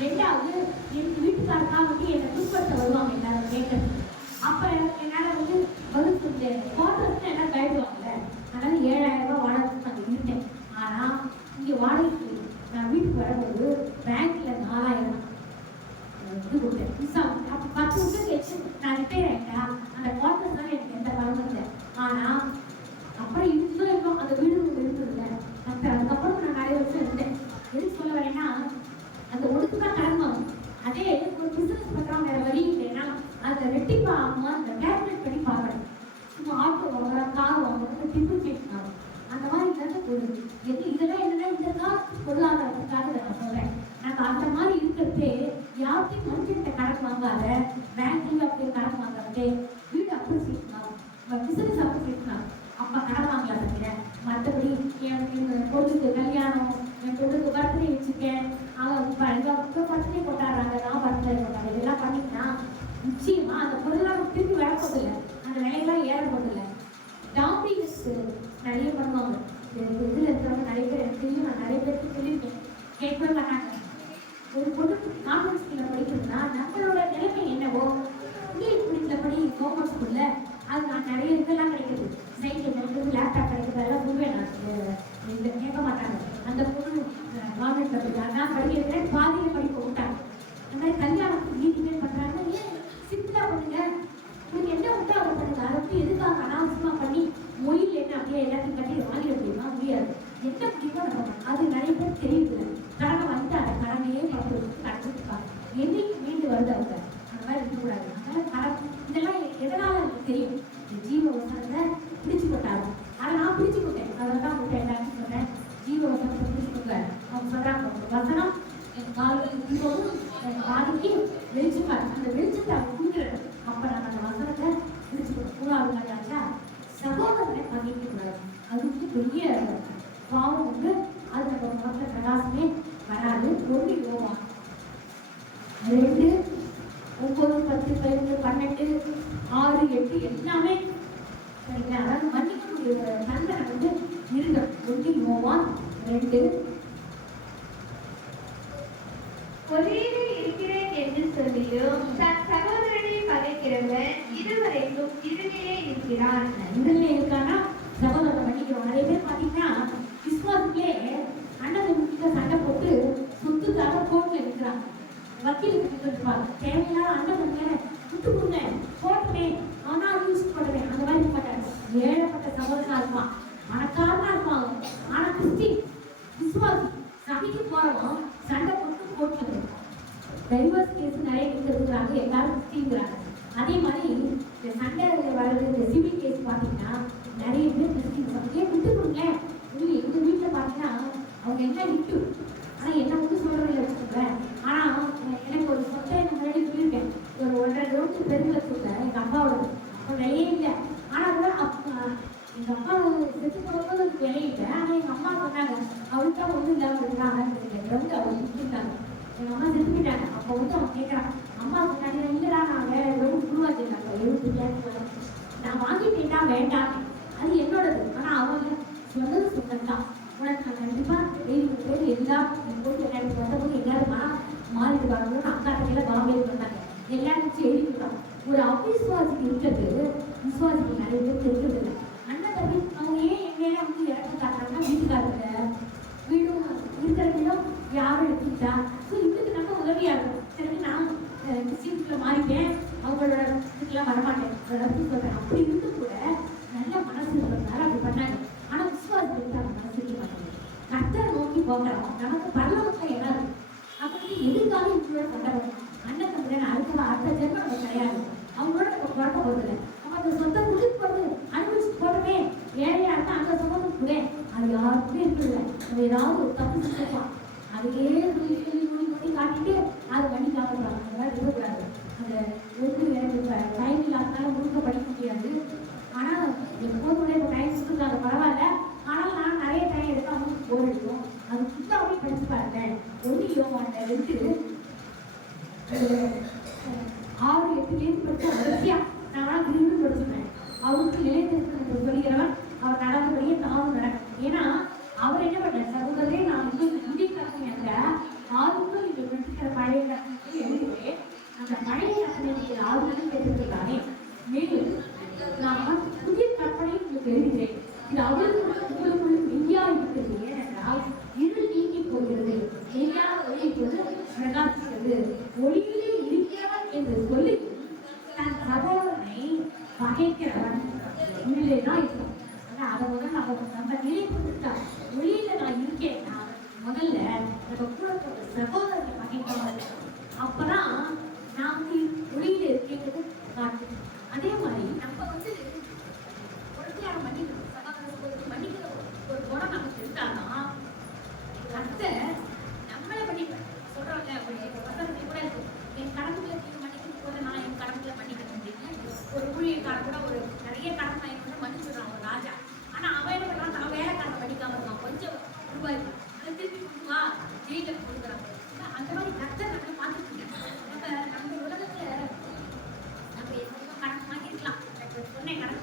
2வது என் வீட்டுக்காரருக்காக வந்து என்னை துன்பத்தை வருவாங்க எல்லாரும் கேட்கறது. அப்போ என்னால் வந்து பதில் சொல்ல குவார்டர்ஸ் எல்லாம் கழிடுவாங்கல்ல. அதனால 7000 ரூபாய் வாடகைக்கு நான் இருந்தேன். ஆனால் இங்கே வாடகைக்கு நான் வீட்டுக்கு வரும்போது பேங்க்ல 4000 இது கொடுத்தேன். அப்போ 10 வருஷம் கழிச்சு நான் ரிட்டையர் ஆகிட்டா அந்த குவார்டர்ஸ்னால எனக்கு எந்த பலனும் இல்லை. ஆனால் அப்புறம் இன்னும் அந்த வீடு இருந்ததில்லை. அதுக்கப்புறம் நான் நிறைய வருஷம் இருந்தேன். எதுக்கு சொல்ல வரேன்னா அந்த ஒடுக்கு தான் கடன் வாங்கும். அதே ஒரு பிசினஸ் பண்றவங்க வேற வழி இல்லைன்னா அந்த ரெட்டிப்பா ஆகுமா அந்த கேல்குலேட் பண்ணி பார்க்கணும். சும்மா ஆட்டோ வாங்குறோம், கார் வாங்குறோம், டிப்ரிசியேஷன் ஆகும். அந்த மாதிரி இல்லாத போடுது. இதெல்லாம் என்னன்னா இந்த காசு பொருளாதாரத்துக்காக நான் சொல்றேன். நாங்கள் அந்த மாதிரி இருக்கிறதே யார்கிட்டையும் மனுஷன்கிட்ட கடன் வாங்காத, பேங்க்ல அப்படி கடன் வாங்காதே, வீடு அப்ரிசியேஷன் ஆகும், பிசினஸ் அப்ரிசியேஷன் ஆகும். அப்போ கடன் வாங்கலாம் நினைக்கிறேன். மற்றபடி என் பொண்ணுக்கு கல்யாணம், என் பொண்ணுக்கு பர்த்டே வச்சுருக்கேன், அவங்க பர்த்டே கொண்டாடுறாங்க, நான் பர்த்டே கொண்டாடுறேன், இதெல்லாம் பண்ணிங்கன்னா நிச்சயமா அந்த பொருளாதாரம் திருப்பி வரப்போதில்லை, அந்த விலையெல்லாம் ஏறப்போதில்லை. டாம்பிங்ஸ் நிறைய பண்ணுவாங்க. இதில் இருக்கிறவங்க நிறைய பேர் எனக்கு தெரியும், நான் நிறைய பேருக்கு சொல்லியிருக்கேன், கேட்கவே மாட்டாங்க. ஒரு பொண்ணு கான்வென்ட் ஸ்கூலில் படிக்கிறதுனா நம்மளோட நிலைமை என்னவோ இங்கிலீஷ் மீடியத்தில் படி கவர்மெண்ட் ஸ்கூலில் அது நான் நிறைய இதெல்லாம் கிடைக்குது, சைக்கிள் கிடைக்குது, லேப்டாப் கிடைக்குது, அதெல்லாம் சொல்லுவேன். நான் இதை கேட்க மாட்டாங்க. அந்த பொண்ணு கவர்மெண்ட் படிக்கிறாங்க, நான் படிக்கிறேன், பாதியில் படிக்க விட்டாங்க. அந்த மாதிரி கல்யாணத்துக்கு நீதிமேல் பண்ணுறாங்க. ஏன் சிம்பிளாக பண்ணுங்க, உங்களுக்கு என்ன விட்டா அதை பண்ணுங்க. அதை வந்து எதுக்காக அனாவசியமாக பண்ணி மொழியில் என்ன அப்படியே எல்லாத்தையும் கட்டி வாங்கிட முடியுமா? முடியாது. என்ன முடியுமோ நம்ம அது நிறைய பேர் தெரியுது. கடனை வந்துட்டு அந்த கடனையே 10 வருஷத்துக்கு அடைச்சிருக்காங்க. என்னைக்கு மீண்டு வருது அவங்க, அந்த மாதிரி இருக்கக்கூடாது. அதனால கடன் இதெல்லாம் எதனால எனக்கு தெரியும். ஜீவ வசனத்தை பிடிச்சு போட்டாங்க, அதை நான் பிடிச்சு போட்டேன். அதில் தான் போட்டேன் எல்லாத்தையும் சொன்னேன். ஜீவ வசனத்தை பிடிச்சு போட்டாங்க. அவங்க சொல்றாங்க, வசனம் என் கால்கள் தீபமும் என் பாதிக்கு வெளிச்சமா இருக்கு. அந்த வெளிச்சத்தை அவங்க கொடுக்குறேன். அப்ப நான் அந்த வசனத்தை பிடிச்சு போட்டேன். 3வது நாளாச்சா சகோதரனை பகிர்ந்து பெரிய பாவம் வந்து அது நம்ம முகத்துல பிரகாசமே வராது. 1 யோவான் 2, 9, 10, 11, 12, 6, 8 எல்லாமே சரிங்களா? அதாவது மன்னிக்கக்கூடிய தன்மை வந்து இருங்க. 1 யோவான் 2. ஒளியிலே இருக்கிறேன் என்று சொல்லியும் தன் சகோதரனை பகைக்கிறவன் இதுவரைக்கும் இருளிலே இருக்கிறான். இருளிலே இருக்கானா சகோதரனை மன்னிக்கிறோம். நிறைய பேர் பார்த்தீங்கன்னா விசுவாசத்திலே அண்ணன் சண்டை போட்டு சொத்துக்காக கோர்ட்ல இருக்கிறாங்க. வக்கீலுக்கு இருப்பாங்க. தேவையில்லாத அண்ணன் மேல விட்டு கொடுங்க போட்டுமே ஆனா யூஸ் பண்ணுவேன் அந்த மாதிரி இருக்க மாட்டாங்க. ஏழப்பட்ட சகோதரனா இருப்பான், பணக்காரனா இருப்பாங்க. ஆனா கிறிஸ்டி விசுவாசி சபைக்கு போறவன் சண்டை போட்டு கோர்ட்ல டைவர்ஸ் கேஸ் நிறைய இருக்கிறாங்க. எல்லாரும் கிறிஸ்டிங்கிறாங்க. அதே மாதிரி இந்த சண்டை வர்றது இந்த சிவில் கேஸ் பார்த்தீங்கன்னா நிறைய பேர் கிறிஸ்டின் சபையே விட்டு கொடுங்க. எங்க வீட்டில் பார்த்தீங்கன்னா அவங்க என்ன விட்டு ஆனா என்ன வந்து சொல்றதில்லை வச்சுக்கோங்களேன். ஆனா எனக்கு ஒரு சொத்தை நான் முன்னாடி சொல்லியிருக்கேன். ஒரு 1.5 கிலோமீட்டர் பெருங்குல சொல்ல எங்க அப்பாவோட அப்போ விலையே இல்லை. ஆனா கூட எங்க அப்பா செத்து போடும்போது ஒரு விலை இல்லை. ஆனா எங்க அம்மா சொன்னாங்க அவளுக்கு தான் ஒன்றும் இல்லாமல் இருக்கிறாங்க வந்து அவங்க விட்டுருந்தாங்க. எங்க அம்மா செத்துக்கிட்டாங்க. அப்போ வந்து அவங்க கேட்கறாங்க அம்மா சொன்னாங்க இல்லடா நான் வேற எதுவும் உருவாக்கிருந்தாங்க 70,000 நான் வாங்கிட்டேன்டா வேண்டாம் அது என்னோடது. ஆனா அவங்க சொன்னது சொன்னதுதான். உனக்கு நான் கண்டிப்பா பேர் எல்லாம் போட்டு எனக்கு வந்தபோது எல்லாரும் மாறிட்டு வரணும்னு அக்கா கையில பாம்பேல பண்ணாங்க. எல்லாரும் எழுதிக்கிட்டோம். ஒரு அவிசுவாசிக்கு இருக்கிறது விசுவாசிக்கு நிறைய பேர் தெரிகிறது இல்லை. அண்ணன் தம்பி அவங்க ஏன் எங்கேயே வந்து இறக்க காட்டுறாங்கன்னா வீட்டுக்காரங்க வீடும் இருக்கிற வீடும் யாரும் எடுத்துக்கிட்டா ஸோ இதுக்கு நம்ம உதவியா இருக்கும். சரி நான் கிறிஸ்டின்ஸ்ல மாறிட்டேன் அவங்களோட இதுக்கெல்லாம் வரமாட்டேன் சொல்றேன். அப்படி இருந்து கூட நல்ல மனசு இருக்கிறதுனால அப்படி பண்ணாங்க. ஆனா விசுவாசத்துக்கு அந்த மனசு இருக்க மாட்டேங்குது. கர்த்தரை நோக்கி போகிறோம் நமக்கு பரலோகத்துல என்ன இருக்கு அப்படி எதுக்காக இவங்களோட சண்டை வரும். அண்ணன் தம்பி அடுத்த ஜென்மம் நம்ம கிடையாது. அவங்களோட நம்ம குழப்ப போறதில்லை. நம்ம அந்த சொத்தை கொடுத்து போறது அனுபவிச்சு போறமே ஏழையா இருந்தா அந்த சொந்தம் கூட அது யாருக்குமே இருக்குல்ல. நம்ம ஏதாவது ஒரு தப்பு செஞ்சிருப்பான் அதையே சொல்லி காட்டிட்டு அது வண்டி காப்பாங்க. அந்த மாதிரி இருக்கக்கூடாது. அந்த ஒன்று எனக்கு டைம் இல்லாதனால முழுக்க படிக்க முடியாது. ஆனா எப்போதும் இப்போ டைம் கொடுத்துருக்காங்க பரவாயில்ல. ஆனால் நான் நிறைய டைம் எடுத்து அவங்களுக்கு போர் அடிக்கும். அது ஃபுல்லாகவே படிச்சு பாருங்க. 1 யோவான் 2, 6, 8 படிச்ச வரிசையா நான் கிருன்னு படிச்சுப்பேன். அவருக்கு நிலைத்திருக்க சொல்கிறவன் அவர் நடந்தபடியே நானும் நடக்கும். ஏன்னா அவர் என்ன பண்றாரு சகோதரே நான் வந்து இந்திய கற்பனை ஆளுக்கும் இங்க விட்டுக்கிற பழைய கற்பனை எழுதுவே அந்த பழைய கற்பனை ஆளுநரும் எழுதுகிறானே. மேலும் நான் புதிய கற்பனை உங்களுக்கு எழுதுகிறேன். இது உங்களுக்குள் மெய்யா இருக்கிறது. ஏனென்றால் இது நீங்கி போகிறது மெய்யா ஒளிப்பது பிரகாசிக்கிறது. ஒளியிலே இருக்கிறவன் என்று சொல்லி தன் சகோதரனை பகைக்கிறவன் உள்ளே தான் இருக்கும். ஆனா அதை முதல்ல நம்ம நிலைப்படுத்தா ஒளியில நான் இருக்கேன்னா முதல்ல நம்ம கூட சகோதரனை பகைக்கிறவன் அப்பதான் நான் வந்து ஒளியில இருக்கேங்கிறது காட்டும். அதே மாதிரி நம்ம வந்து யாரும் மன்னிக்கணும் சகோதரர்களுக்கு மன்னிக்கிற ஒரு குணம் நமக்கு இருந்தாதான் அத்தை நம்மளை மன்னிப்பேன் சொல்றாங்க. வசனத்தை கூட இருக்கு என் கடவுளை நீங்க மன்னிக்கும் போது நான் என் கடவுளை மன்னிக்கணும் அப்படின்னு ஒரு ஊழியக்காரன் கூட ஒரு நிறைய கடன் வாங்கி மன்னிச்சுடுறான் ஒரு ராஜா. ஆனா அவன் என்ன பண்றான் தான் வேலைக்காரன் மன்னிக்காம இருக்கான். கொஞ்சம் ரூபாய் அதை திருப்பி கொடுக்குவா ஜெயிலுக்கு கொடுக்குறாங்க. அந்த மாதிரி கத்தை நம்ம பார்த்துட்டு இருக்கேன். நம்ம உலகத்துல நம்ம எவ்வளோ கடன் வாங்கிருக்கலாம் சொன்னேன் கடன்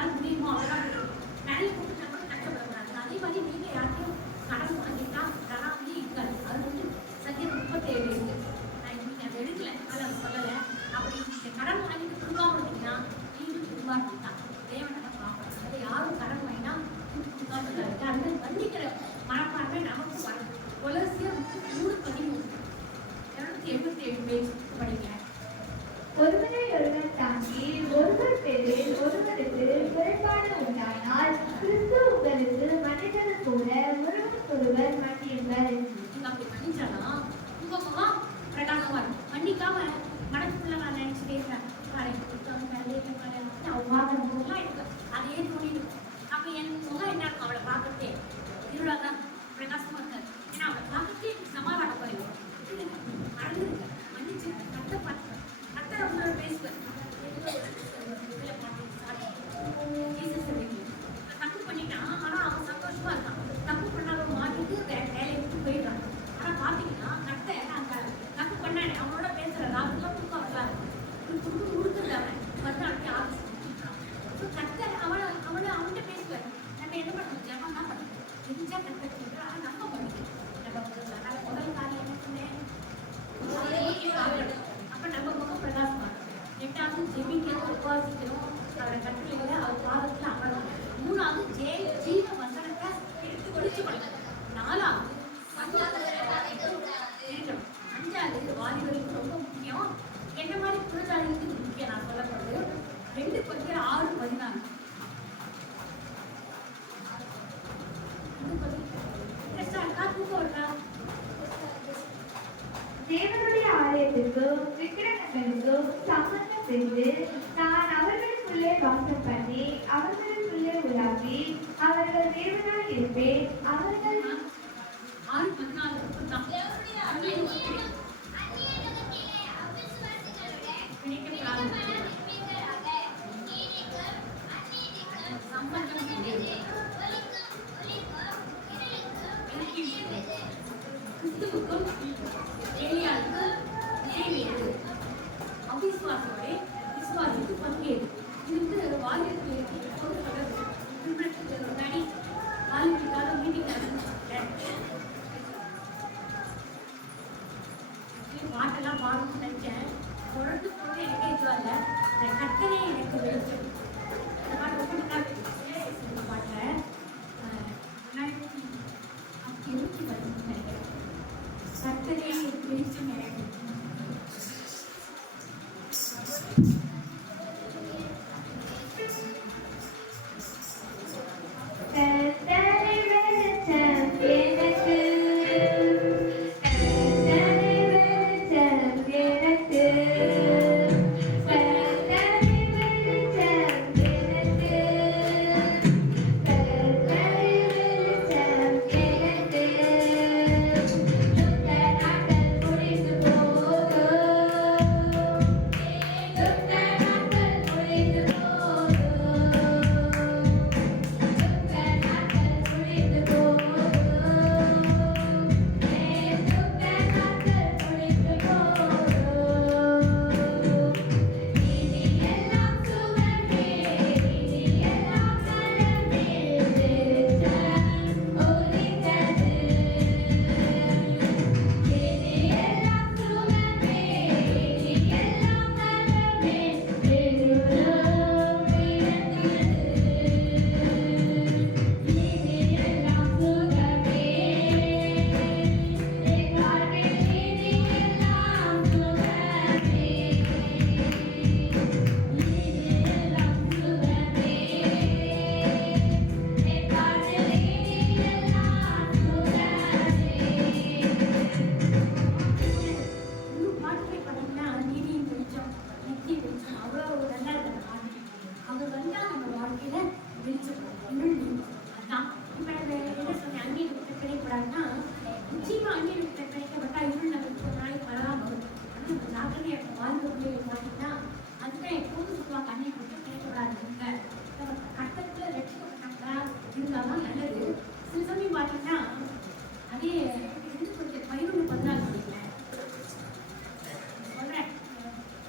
யாராலும் முடியுமோ அவரால் நிறைய கொடுத்து நம்ம கஷ்டப்படக்கூடாது. அதே மாதிரி நீங்க யாரையும் கடன் வாங்கிட்டா தராமலே இருக்காது. அது வந்து சத்தியம் 37 இருக்கு. நான் இன்னைக்கு அதை எடுக்கல, அதை சொல்லலை. அப்படி நீங்க கடன் வாங்கிட்டு கொடுக்காம இருந்தீங்கன்னா நீங்க திரும்ப தான் தேவனை பார்க்கணும். அதை யாரும் கடன் வாங்கினா கொடுக்காம இருக்காது. அது மன்னிக்கிற மனப்பான்மை நமக்கு வரணும். கொலோசியர் 3:13 277 பேஜ் படிங்க. ஒருவரை ஒருவர் தாங்கி ஒருவர் பேரில் ஒருவருக்கு குறைபாடு உண்டானால் கிறிஸ்து உங்களுக்கு மன்னித்தது போல ஒருவருக்கொருவர் மன்னியுங்கள். நீங்க அப்படி மன்னிச்சானா உங்க முகம் பிரகாசமா இருக்கும். மன்னிக்காம மனசுக்குள்ள நான் நினைச்சுட்டே இருக்கேன், அவன் பார்க்குற முகம்லாம் எனக்கு அதே தோணிடும். அப்ப என் முகம் என்ன இருக்கும்? அவளை பார்க்கறதே இருளாதான் பிரகாசமா இருக்காது. ஏன்னா அவளை பார்க்கறதே சமாதானம் குறையும். மறந்துருக்க மன்னிச்சு கத்த பார்த்து கத்தரை உங்களோட பேசுவேன். தப்பு பண்ணிட்டான், ஆனா அவன் சந்தோஷமா இருக்கான். தப்பு பண்ணாலும் மாட்டிட்டு வேற வேலையை விட்டு போயிடுறான். ஆனா பாத்தீங்கன்னா கத்தை அந்த தப்பு பண்ணானே அவனோட பேசுற ராகுலாம் தூக்கம் வரலாம் கொடுக்குறது அவன் மறுநாளைக்கு ஆஃபீஸ் கத்தை அவன்கிட்ட பேசுவார். நம்ம என்ன பண்ணணும்? ஜெபம் தான் பண்ணணும். தெரிஞ்சா கத்தை சொல்றா, நம்ம பண்ணிக்கணும். நம்ம முதல் காரியம் என்ன சொன்னேன்? அப்ப நம்ம முகம் பிரகாசமா இருக்கும். 8வது ஜெபிக்கணும், உபவாசிக்கணும், அவரை கட்டளையில அவர் பாதத்துல அமரணும். 3வது ஜீவ வசனத்தை எடுத்து குடிச்சு பண்ணணும். 4வது இருக்கணும். 5வது வாலிபருக்கு ரொம்ப முக்கியம். என்ன மாதிரி புரிதாளிக்கு முக்கியம் நான் சொல்லப்படுது. 2:6-14 தேவனுடைய ஆலயத்திற்கும் விக்கிரகங்களுக்கும் சம்பந்தம் செய்து நான் அவர்களுக்குள்ளே வாசம் பண்ணி அவர்களுக்குள்ளே உலாவி அவர்கள் தேவனாய் இருப்பேன். அவர்கள் 6:14 கிறிஸ்துவுக்கும் ஏலியாவுக்கும் தேவையது அவிசுவாசோட விசுவாசிக்கு பங்கேற்று இதுக்கு வாலிபுக்கு திருமணத்துக்கு முன்னாடி வாலிபுக்காக மீட்டிங் பாட்டெல்லாம் பாடணும்னு நினைச்சேன். தொடர்ந்து போக எனக்கே இதுவாக இல்லை. கத்தனே எனக்கு வெளிச்சம் இந்த பாட்டு ரொம்ப நல்லா பாட்டை அப்படி எழுதி வருதுன்னு நினைக்கிறேன். கத்தனே வெளிச்சம் எனக்கு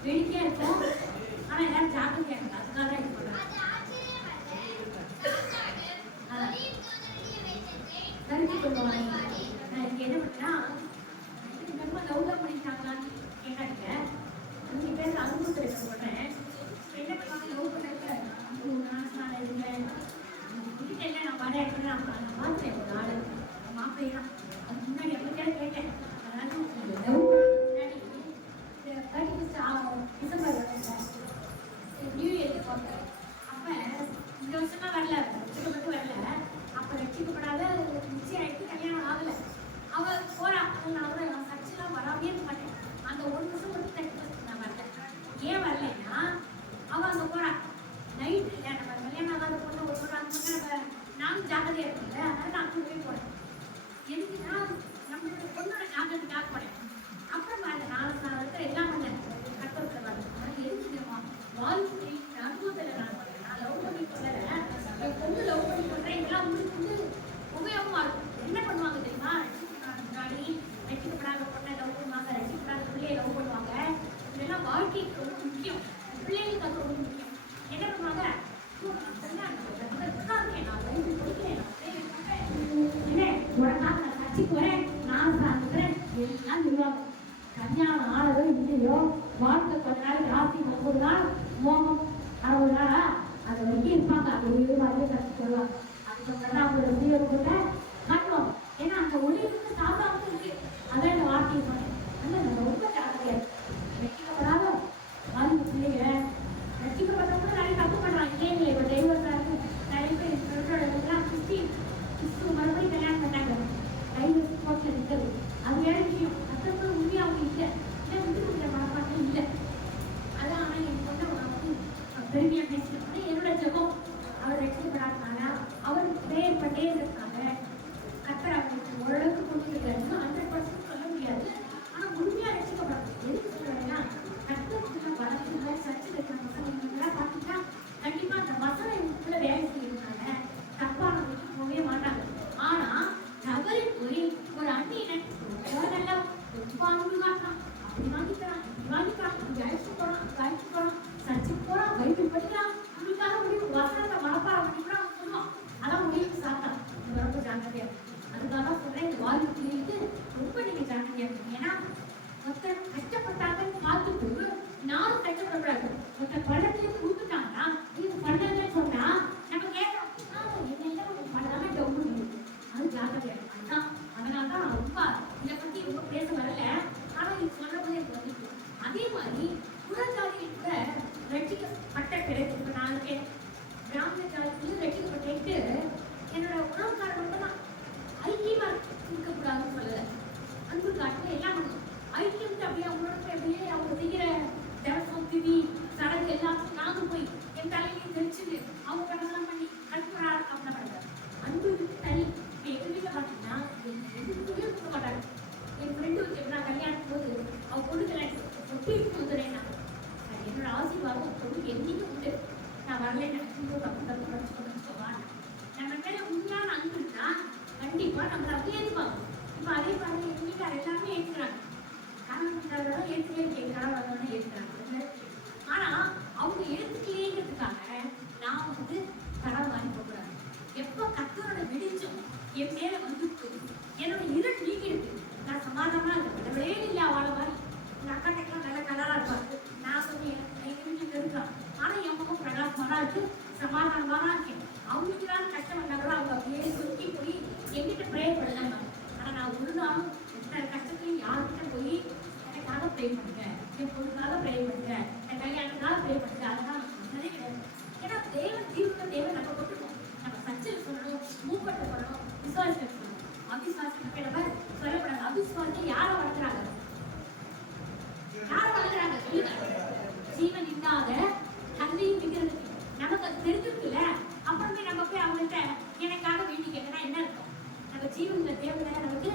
வேடிக்கையா இருக்கும். ஆனா எல்லாரும் ஜாக்கிரதையா இருக்கு. அதுக்காக இது பண்றாங்க. வரலைன்னா அவ அங்க போறான். நைட்டு இல்லை நம்ம கல்யாணம் ஆகாத பொண்ணு ஒரு பொண்ணு அந்த பொண்ணு நம்ம நானும் ஜாக்கிரதையா இருக்கும்ல, அதனால நான் அங்கே போய் போறேன். எதுக்குன்னா நம்மளோட பொண்ணோட ஜாக்கிரதைக்காக போறேன். அப்புறமா அந்த 4 சாதத்தை எல்லாம் பண்ணேன் கட்டத்தில் வரேன். எதுக்கு தெரியுமா, வாழ்க்கை அனுபவத்தில் நான் போறேன். நான் லவ் பண்ணி சொல்லலை, என் பொண்ணு லவ் பண்ணி சொல்றேன். இதெல்லாம் உங்களுக்கு வந்து உபயோகமா இருக்கும். என்ன பண்ணுவாங்க தெரியுமா, முன்னாடி ரசிக்கப்படாத பொண்ணை லவ் பண்ணுவாங்க, ரசிக்கப்படாத பிள்ளையை லவ் பண்ணுவாங்க. இதெல்லாம் வாழ்க்கைக்கு ரொம்ப முக்கியம், பிள்ளைகளுக்கு அது ரொம்ப முக்கியம். என்ன பண்ணுவாங்க, கல்யாணம் ஆனதோ இல்லையோ வாழ்க்கை கொஞ்ச நாள் ராசி 30 நாள் மோகம் 60 நாளா அது வரைக்கும் இருப்பாங்க. அது மாதிரி கஷ்டம் சொல்லுவாங்க. அதுக்கப்புறம் அவங்களோட சீரத்தை காட்டுவாங்க. ஏன்னா அந்த ஒளிவுக்கு சாதாரண இருக்கு. அதான் இந்த வார்த்தையை சொன்னேன். ஆனால் நம்ம ரொம்ப ஜாக்கிரதையா வெற்றிக்கப்படாத வாழ்க்கை பிள்ளைங்க ரசிக்கப்பட்டவங்க நிறைய தப்பு பண்றாங்க. ஏங்களை இப்போ தெய்வத்தாருக்கு நிறைய பேர் சொல்றதெல்லாம் கிறிஸ்து மறுபடியும் கல்யாணம் பண்ணாங்க. டைவர்ஸ் கோர்ட்ல நிற்கிறது அது வேற விஷயம். மற்றவங்க உண்மையாக அவங்க இல்லை விட்டு கொடுக்குற மனப்பாட்டம் இல்லை. அதான் ஆனால் என் பொண்ணை நான் வந்து பெருமையாக பேசிட்டு என்னோட ஜெபம் அவர் ரசிக்கப்படாதனால அவர் பிரேயர் பண்ணே இருக்காங்க. கத்தர் அவங்களுக்கு ஓரளவுக்கு கொண்டு இருக்காரு. 100% சொல்ல முடியாது, ஆனால் முழுமையாக ரசிக்கப்படாது. எதுக்கு சொல்றேன்னா, கத்தருக்குள்ள வளர்ந்துள்ள சர்ச்சில் இருக்கிற பசங்க பார்த்தீங்கன்னா கண்டிப்பா அந்த வசனம் இவங்களுக்குள்ள வேலை செய்யறதுனால தப்பானவங்களுக்கு போகவே மாட்டாங்க. ஆனா தவறி போய் ஒரு அண்ணியன் நல்லா ரொம்ப அன்பு காட்டுறான், அப்படி வாங்கிக்கிறான், இப்படி வாங்கிக்கிறான், இங்க அழைச்சிட்டு போறான், இங்க அழைச்சிட்டு போறான், சர்ச்சுக்கு போறான், பைபிள் படிக்கிறான், உங்களுக்காக முடிவு வசனத்தை மனப்பாடம் பண்ணிக்கிறான் சொல்லுவான். அதான் முடிவு சாத்தான். நீங்க ரொம்ப ஜாக்கிரதையா இருக்கும். அதுக்காக தான் சொல்றேன், இந்த வாழ்க்கைக்கு ரொம்ப நீங்க ஜாக்கிரதையா இருக்கீங்க. ஏன்னா ஒருத்தர் கஷ்டப்பட்டாங்கன்னு பார்த்துட்டு நானும் கஷ்டப்படக்கூடாது. ஒருத்தர் பள்ளத்தையும் கொடுத்துட்டாங்கன்னா இது பண்ணலன்னு சொன்னா நம்ம கேட்கறோம், என்ன பண்ணலாமே டவுன் இருக்கு. அது ஜாக்கிரதையா இருக்கும். அதனால தான் நான் ரொம்ப இதை பத்தி ரொம்ப பேச வரல. ஆனா இது சொல்ற போது எனக்கு வந்துட்டு அதே மாதிரி புறஜாதியில் கூட ரட்சிக்கப்பட்ட பிறகு இப்ப நான் இருக்கேன் கிராம ஜாதியிலும் ரட்சிக்கப்பட்டு என்னோட உணவுக்காரர் மட்டும் தான் ஐக்கியமா இருக்கக்கூடாதுன்னு சொல்லலை. அன்பு காட்டுல எல்லாம் பண்ணும் ஐக்கியம் அப்படியே அவங்களோட அப்படியே அவங்க செய்கிற தவசம் திதி சடங்கு எல்லாத்தையும் நானும் போய் என் தலையிலையும் தெரிச்சுட்டு அவங்க கடலாம் பண்ணி கல்புறா அப்படின்னா பண்ணுறாங்க. அன்பு தனி. இப்போ எங்கள் வீட்டில் பார்த்தீங்கன்னா எதுக்குமே கொடுக்க மாட்டாங்க. என் ஃப்ரெண்டு வச்சு நான் கல்யாணம் போது அவள் பொண்ணு கல்யாணம் ஒட்டி கொடுத்துறேன். நான் என்னோட ஆசீர்வாதம் பொண்ணு என்னைக்கு உண்டு. நான் வரல நினைக்கும் தப்பு தப்பு படிச்சு சொல்லுவாங்க. நம்ம மேலே உண்மையான அன்பு இருந்தா கண்டிப்பா நம்மளை அப்படியே ஏற்றுப்பாங்க. இப்போ அதே மாதிரி எங்கள் வீட்டார் எல்லாமே ஏற்றுக்கிறாங்க. கணவன் ஏற்றுக்கே கணவன் ஏற்றுக்கிறாங்க. ஆனா அவங்க ஏற்றுக்கலேங்கிறதுக்காக நான் வந்து கடன் வாங்கி போகக்கூடாது. எப்போ கத்தரோட வெளிச்சம் என் மேல வந்து என்னோட இருள் நீக்கிடுது. நான் சமாதானமா இருக்கேன். வேலை இல்லை அவளை மாதிரி எங்கள் அக்காட்டைக்கெல்லாம் நல்ல கலரா இருப்பாரு. நான் சொன்னேன் எங்கள் வீட்டுக்கு இருக்கலாம். ஆனா என் முகம் பிரகாசமாக இருக்கு, சமாதானமா தான் இருக்கேன். அவங்களுக்கு தான் கஷ்டம் வந்தாலும் அவங்க அப்படியே சுருக்கி போய் எங்கிட்ட ப்ரே பண்ணாங்க. ஆனா நான் ஒரு நாளும் எந்த கஷ்டத்தையும் யார்கிட்ட போய் எனக்காக ப்ரே பண்ணுங்க, என் பொண்ணுக்காக ப்ரே பண்ணுங்க, என் கல்யாணத்துக்காக ப்ரே பண்ணுங்க, அதெல்லாம் சொன்னதே கிடையாது. ஏன்னா தேவன் தீர்க்க தேவன் நம்ம கொட்டுருக்கோம். நம்ம சர்ச்சையில் சொல்லணும், மூப்பட்ட பண்ணணும், விசுவாசத்தை சொல்லணும். அவிசுவாசத்தை நம்ம சொல்லப்படாது. அவிசுவாசத்தை யாரை வளர்க்குறாங்க? யாரை வளர்க்குறாங்க சொல்லுங்க. ஜீவன் இல்லாத தந்தையும் விற்கிறது நமக்கு அது தெரிஞ்சிருக்குல்ல. அப்புறமே நம்ம போய் அவங்கள்ட்ட எனக்காக வேண்டி கேட்டனா என்ன இருக்கும்? நம்ம ஜீவன்ல தேவனை நமக்கு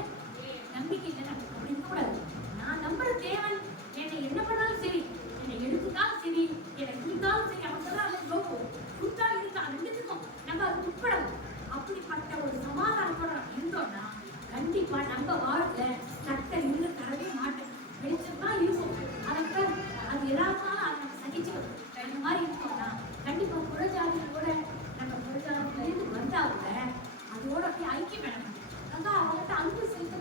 நம்பிக்கை இல்லை. அப்படி இருக்கக்கூடாது. நான் நம்புற தேவன் என்னை என்ன பண்ணாலும் சரி, என்னை எடுத்துட்டாலும் சரி, என்னை இருந்தாலும் சரி, அவங்கெல்லாம் அது லோகம் கொடுத்தா இருக்கா ரெண்டுத்துக்கும் நம்ம அது உட்படணும். அப்படிப்பட்ட ஒரு சமாதானத்தோட இருந்தோம்னா கண்டிப்பா நம்ம வாழ்க்கை கர்த்தர் இருந்து தரவே மாட்டேன். வெளிச்சமா இருக்கும். அதற்கு அது எதாச்சும் அதை நம்ம சகிச்சுக்கணும். இந்த மாதிரி இருக்கோம்னா கண்டிப்பா புறஜாதிகள் கூட நம்ம புறஜாதியிலிருந்து வந்தாங்க அதோட அப்படியே ஐக்கியம் வேணும். அதான் அவங்கள்ட்ட அன்பு செலுத்த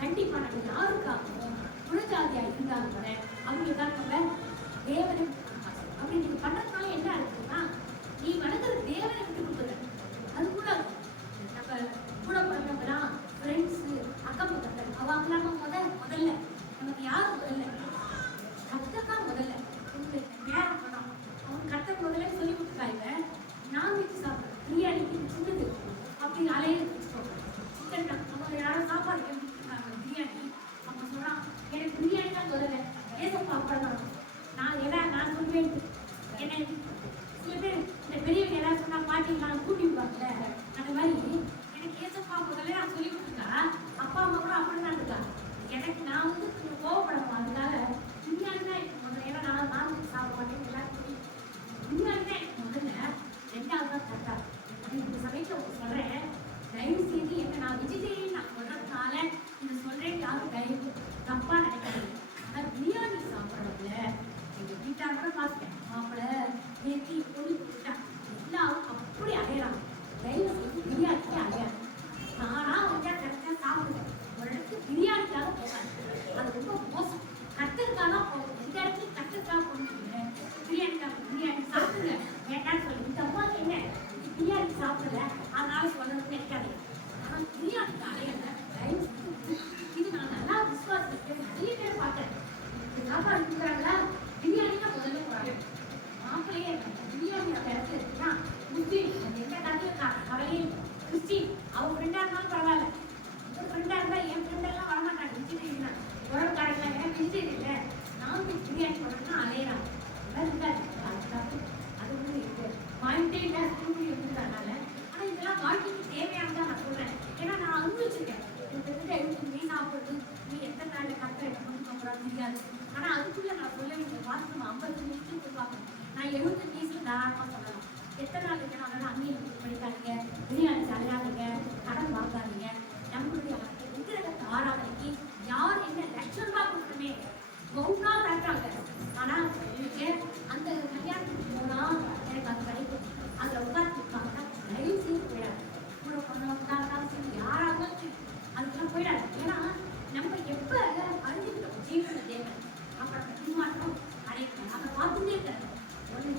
கண்டிப்பா நம்ம யாருக்காகவும் புறஜாதியா இருந்தாலும் கூட அவங்களுக்காக நம்ம தேவனை அப்படி நீங்க பண்றதுனால என்ன இருக்குன்னா நீ வணங்குற தேவனை விட்டு கொடுக்குற. அது கூட நம்ம கூட பிறந்தவங்களா ஃப்ரெண்ட்ஸ் அக்கம் பக்கத்தில் அவங்களாம முதல்ல நமக்கு யார் முதல்ல கத்தர் தான் முதல்ல. நேரம் பண்ணோம் அவங்க கத்தர் முதல்ல சொல்லி கொடுத்துருக்காங்க. நான்வெஜ் சாப்பிட்றேன் பிரியாணிக்கு சின்னது அப்படி அலைய வச்சுக்கோங்க. சிக்கன் அவங்க யாரும் சாப்பாடு கேட்டுருக்காங்க பிரியாணி அவங்க சொல்றான் எனக்கு பிரியாணி தான் முதல்ல ஏசப்பா பண்ணணும். நான் சொல்வேன் என்ன சில பேர் இந்த பெரியவங்க எல்லாம் சொன்னா பாட்டிங்களாம் கூட்டிடுவாங்கல்ல அந்த மாதிரி எனக்கு ஏசப்பா முதல்ல நான் சொல்லி கொடுத்துருக்கா. அப்பா அம்மா கூட அப்படிதான் இருக்கா. எனக்கு நான் வந்து கொஞ்சம் கோவப்படணும். அதனால பிரியாணி தான் எனக்கு முதல்ல. ஏன்னா நான் சாப்பிட மாட்டேன் எல்லாருக்கும் பிரியாணி தான் எனக்கு முதல்ல. ரெண்டாவது தான் கரெக்டா. இந்த சமயத்தில் சொல்றேன் தயவு செய்து என்ன நான் வெஜிடேரியன் நான் சொல்றதுனால இந்த சொல்றேன் யாரும் தயவு தப்பா நினைக்காது. ஆனால் பிரியாணி சாப்பிட்றதுல எங்க வீட்டார் கூட பார்த்துட்டேன் மாப்பிள்ளை ஏற்றி பொண்ணு கொடுத்துட்டேன் எல்லாம் அப்படி அடையலாம். தயவு செய்து பிரியாணிக்கே அடையாது. நானா வந்து கரெக்டாக சாப்பிடுவேன். ஒரு இடத்துக்கு பிரியாணிக்காக போகாது. அது ரொம்ப மோசம். கட்டருக்காக தான் போகும். எந்த இடத்துல கட்டருக்காக போனீங்க பிரியாணி சாப்பிடுங்க வேண்டான்னு சொல்லி இந்த அம்மாவுக்கு என்ன பிரியாணி சாப்பிடல அதனால சொல்றது நினைக்காது. ஆனால் பிரியாணிக்கு அடையல. தயவு செய்து இது நான் நல்லா விசுவாசிக்கிறேன். நிறைய பேர் பார்த்தேன் சாப்பாடு கொடுக்குறாங்களா பிரியாணி தான் முதல்ல போறாங்க. மாப்பிள்ளையே பிரியாணி அந்த இடத்துல இருக்குன்னா முஸ்லீம் எந்த கருத்துல அவளையே கிறிஸ்டின் அவங்க ஃப்ரெண்டா இருந்தாலும் பரவாயில்ல. ஒரு ஃப்ரெண்டா இருந்தா என் ஃப்ரெண்டெல்லாம் வரமாட்டாங்க. வெஜிடேரியன் உடம்புக்காரங்களா ஏன்னா வெஜிடேரியன் இல்லை நான்வெஜ் பிரியாணி போடணும்னா அலையிறாங்க. அது வந்து இருக்கு வாங்கிட்டே இல்லை திரும்பி இருந்ததுனால. ஆனால் இதெல்லாம் வாழ்க்கைக்கு தேவையானதான் நான் சொல்றேன். ஏன்னா நான் அனுபவிச்சிருக்கேன். நீ சாப்பிடுறது நீ எத்தனை நாளில் கரெக்டாக எடுக்கணும்னு சொல்றான்னு தெரியாது. ஆனால் அதுக்குள்ள நான் சொல்ல வேண்டிய வாசம் 50 நிமிஷம் சொல்லுவாங்க. நான் 70 வயசுல தாராளமாக சொல்லலாம். எத்தனை நாள் இருக்கணும் அதனால அங்கேயும் படிக்காதீங்க பிரியாணி அலையாதீங்க கடன் வாங்காதீங்க. நம்மளுடைய விக்கிரகத்தை ஆராதனைக்கு யார் என்ன லட்சம் ரூபாய் கொடுக்கணுமே ஒவ்வொன்றா கட்டுறாங்க. ஆனால் எனக்கு அந்த கல்யாணத்துக்கு போனா எனக்கு அது கிடைக்கும். அதில் உட்காந்துருக்காங்கன்னா தயவு செய்து போயிடாது. கூட பண்ணவங்க சரி யாராக இருந்தாலும் சரி அதுக்கெல்லாம் போயிடாது. ஏன்னா நம்ம எப்போ அறிஞ்சுக்கிட்டோம் ஜீவன தேவன் அப்புறம் பின்மாற்றம் அடையணும். அதை பார்த்துட்டே இருக்கிறேன்.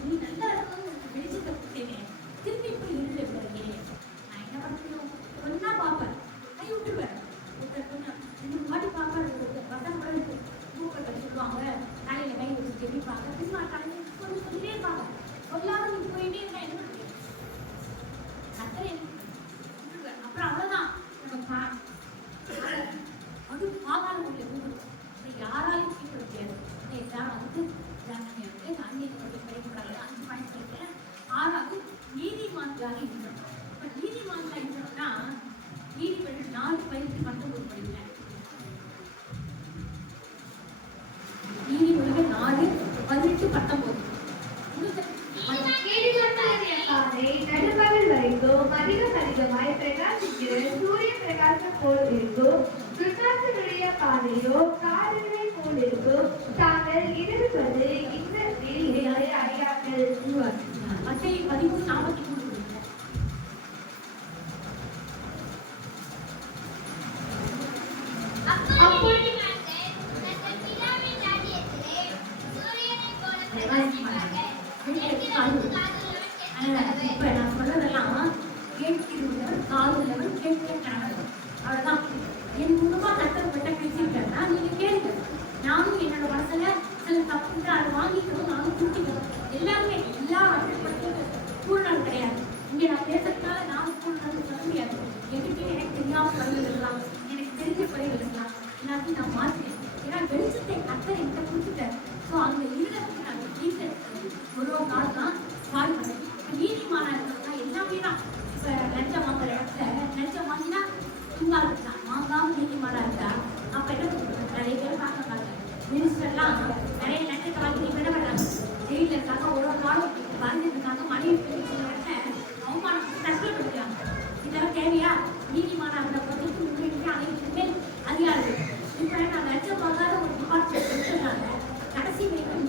நீ நல்லா இருக்கணும் வெளிச்சத்தை கொடுத்தேன் திருப்பி போய் இருந்த விடுறே நான் என்ன பண்ணணும் ஒன்னா பார்ப்பேன் கை விட்டுருவேன். கொஞ்சம் 2 வாட்டி பார்ப்பேன். வசம் கூட இருக்கு மூக்கத்தை சொல்லுவாங்க தலையில கை வச்சு தெரிவிப்பாங்க பின்மாற்றம் கொஞ்சம் சொல்லிட்டே இருப்பாங்க. சொல்லாத நீ போயிட்டே இருந்தா என்ன பண்ணுவேன் கத்தரை விட்டுருவேன். அப்புறம் அவ்வளோதான் நம்ம அது பாகால உள்ள கூப்பிடும். யாராலையும் சீக்கிரம் முடியாது. எல்லாரும் வந்து அந்நியத்தை கிடைக்கிறாங்க. 5 பாயிண்ட் சொல்லிட்டேன். 6வது நீதிமான்களாக இருக்கணும். இப்போ நீதிமான்களாக இருக்கணும்னா நீதிபதி 4:19 படிக்கிறேன். நீதிமொழிகள் 4:18-19 நடுப்பகல் வரைக்கும் அதிகமாய் பிரகாசிக்கிற சூரிய பிரகாசம் போல் இருக்கும். துன்மார்க்கனுடைய பாதையோ காடுகளை போல் இருக்கும். தாங்கள் இருப்பது இந்த அறியார்கள். மத்தேயு 13:43 இப்ப நான் சொல்றதெல்லாம் கேட்கிறவன் காதுள்ளவன் கேட்க கடவுள். அவ்வளவுதான். என் மூலமா கத்தர் பட்ட பேசியிருக்கேன்னா நீங்க கேளுங்க. நானும் என்னோட மனசுல சில தப்பு அதை வாங்கிக்கணும் நானும் கூட்டிக்கணும். எல்லாருமே எல்லா அழைப்பட்ட சூழ்நிலை கிடையாது. இங்க நான் பேசுறதுனால நான் சூழ்நிலை சொல்ல முடியாது. என்கிட்ட எனக்கு தெரியாம பயிர்கள் இருக்கலாம் எனக்கு தெரிஞ்ச பயிர்கள் இருக்கலாம் எல்லாத்தையும் நான் மாற்றேன். ஏன்னா வெளிச்சத்தை கத்தர் என்கிட்ட கொடுத்துட்டேன். ஸோ அந்த இருதத்துக்கு நாங்கள் வீட்டில் ஒரு நாள் தான் பாடுபடுறேன். நீதிமானா இருக்கிறதா எல்லாமே தான். இப்போ லஞ்சம் வாங்குற இடத்துல லஞ்சம் வாங்கினா சும்மா இருக்கா வாங்காம நீதிமானா இருக்கா அப்போ என்ன பண்ணுறது? நிறைய பேர் பார்க்க மினிஸ்டர்லாம் நிறைய லஞ்சத்தை வாங்கி விட மாட்டாங்க. ஜெயிலில் இருக்காங்க. ஒரு நாளும் வந்துட்டு இருக்காங்க. மனைவி அவமானம் கஷ்டப்படுத்துறாங்க. இதெல்லாம் தேவையா? நீதிமானா இருந்த பொறுத்து முன்னேற்றி அனைவருமே அதிகாரம். இப்போ நான் லஞ்சம் வாங்காத ஒரு டிபார்ட்மெண்ட் இருக்கிறதுனால கடைசி வரைக்கும்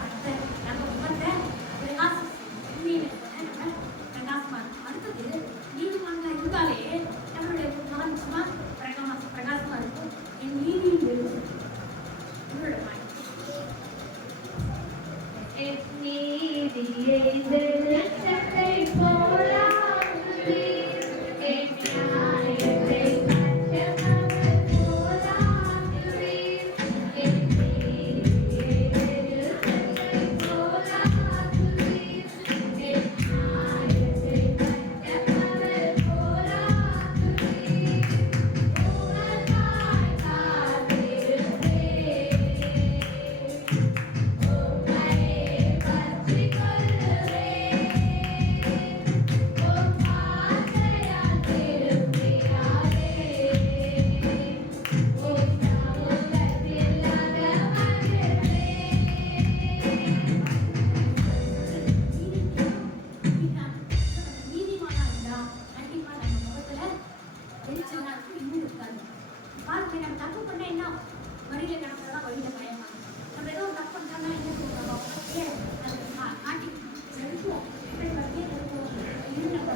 கர்த்தர் நம்ம முகத்தை பிரகாசம் செய்யும். நம்ம பிரகாசமா இருக்கும். அடுத்தது நீதிமான்களா இருந்தாலே நம்மளுடைய முகம் நிச்சயமா பிரகாசமா இருக்கும். என் நீதியின் வெளிச்சம் உங்களோட mind. என் நீதியை வெளிச்சத்தை போலாக்குவீர். என் நியாயத்தை பட்சமவர் போலாக்குவீர். என் நீதியை வெளிச்சத்தை போலாக்குவீர். என் நியாயத்தை பட்சமவர் போலாக்குவீர். உமக்காய் காத்திருப்பேன். நீதிமானா இருந்தா கண்டிப்பா நம்ம முகத்துல வெளிச்சமா இருக்கும். இன்னும் இருக்காது. பாருங்க, நம்ம தப்பு பண்ணா என்ன வழியில கிடக்கிறதா வழியில பயமா நம்ம ஏதோ ஒரு தப்பு பண்ணா என்ன சொல்றோம் காட்டி செலுத்துவோம். இப்படி வழியே செலுத்துவோம். இது நம்ம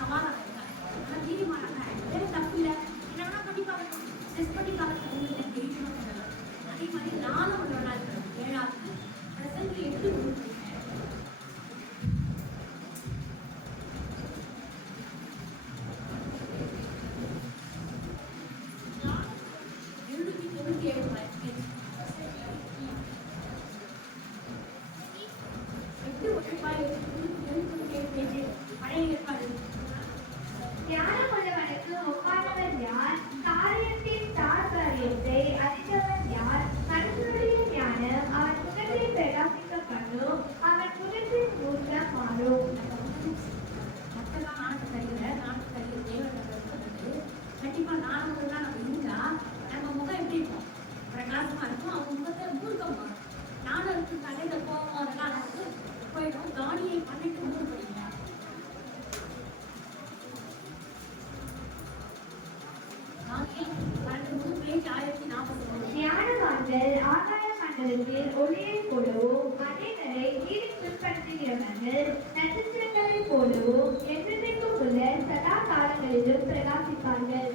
சமாதானம் இருக்காது. ஆனா நீதிமானா வேற தப்பு இல்லை, என்ன வேணா பண்ணி பார்க்கணும், டெஸ்ட் பண்ணி பார்க்கணும், ஜெயிக்கணும். அதே மாதிரி நானும் ஒரு நாள் 7வது பிரசன்ட் 8 கொடுத்துருக்கேன். ஞானமுள்ளவனுக்கு ஒப்பானவன் யார்? காரியத்தின் தாற்பயத்தை அறிந்தவன் யார்? மனுஷனுடைய ஞானம் அவன் முகத்தில் பிரகாசிக்க பண்ணும். அவன் முகத்தின் மூர்க்கம் மாறும். மக்கள்லாம் நாட்டு சரியில்லை தேவன் கண்டிப்பா நானும் நம்ம இருந்தா நம்ம முகம் எப்படி இருக்கும்? பிரகாசமா இருக்கும். அவங்க முகத்தை மூர்க்கம் வரும். நானும் இருக்கு தலையில போவோம், அதெல்லாம் நமக்கு போயிடும். காணியை 12:3 படிங்க. ஞானவான்கள் ஆகாய மண்டலத்தில் ஒளியைப் போலவும் மனிதரை நீரில் பின்பற்றுகிறவர்கள் நட்சத்திரங்களைப் போலவும் என்றென்றைக்கும் உள்ள சதா காலங்களிலும் பிரகாசிப்பார்கள்.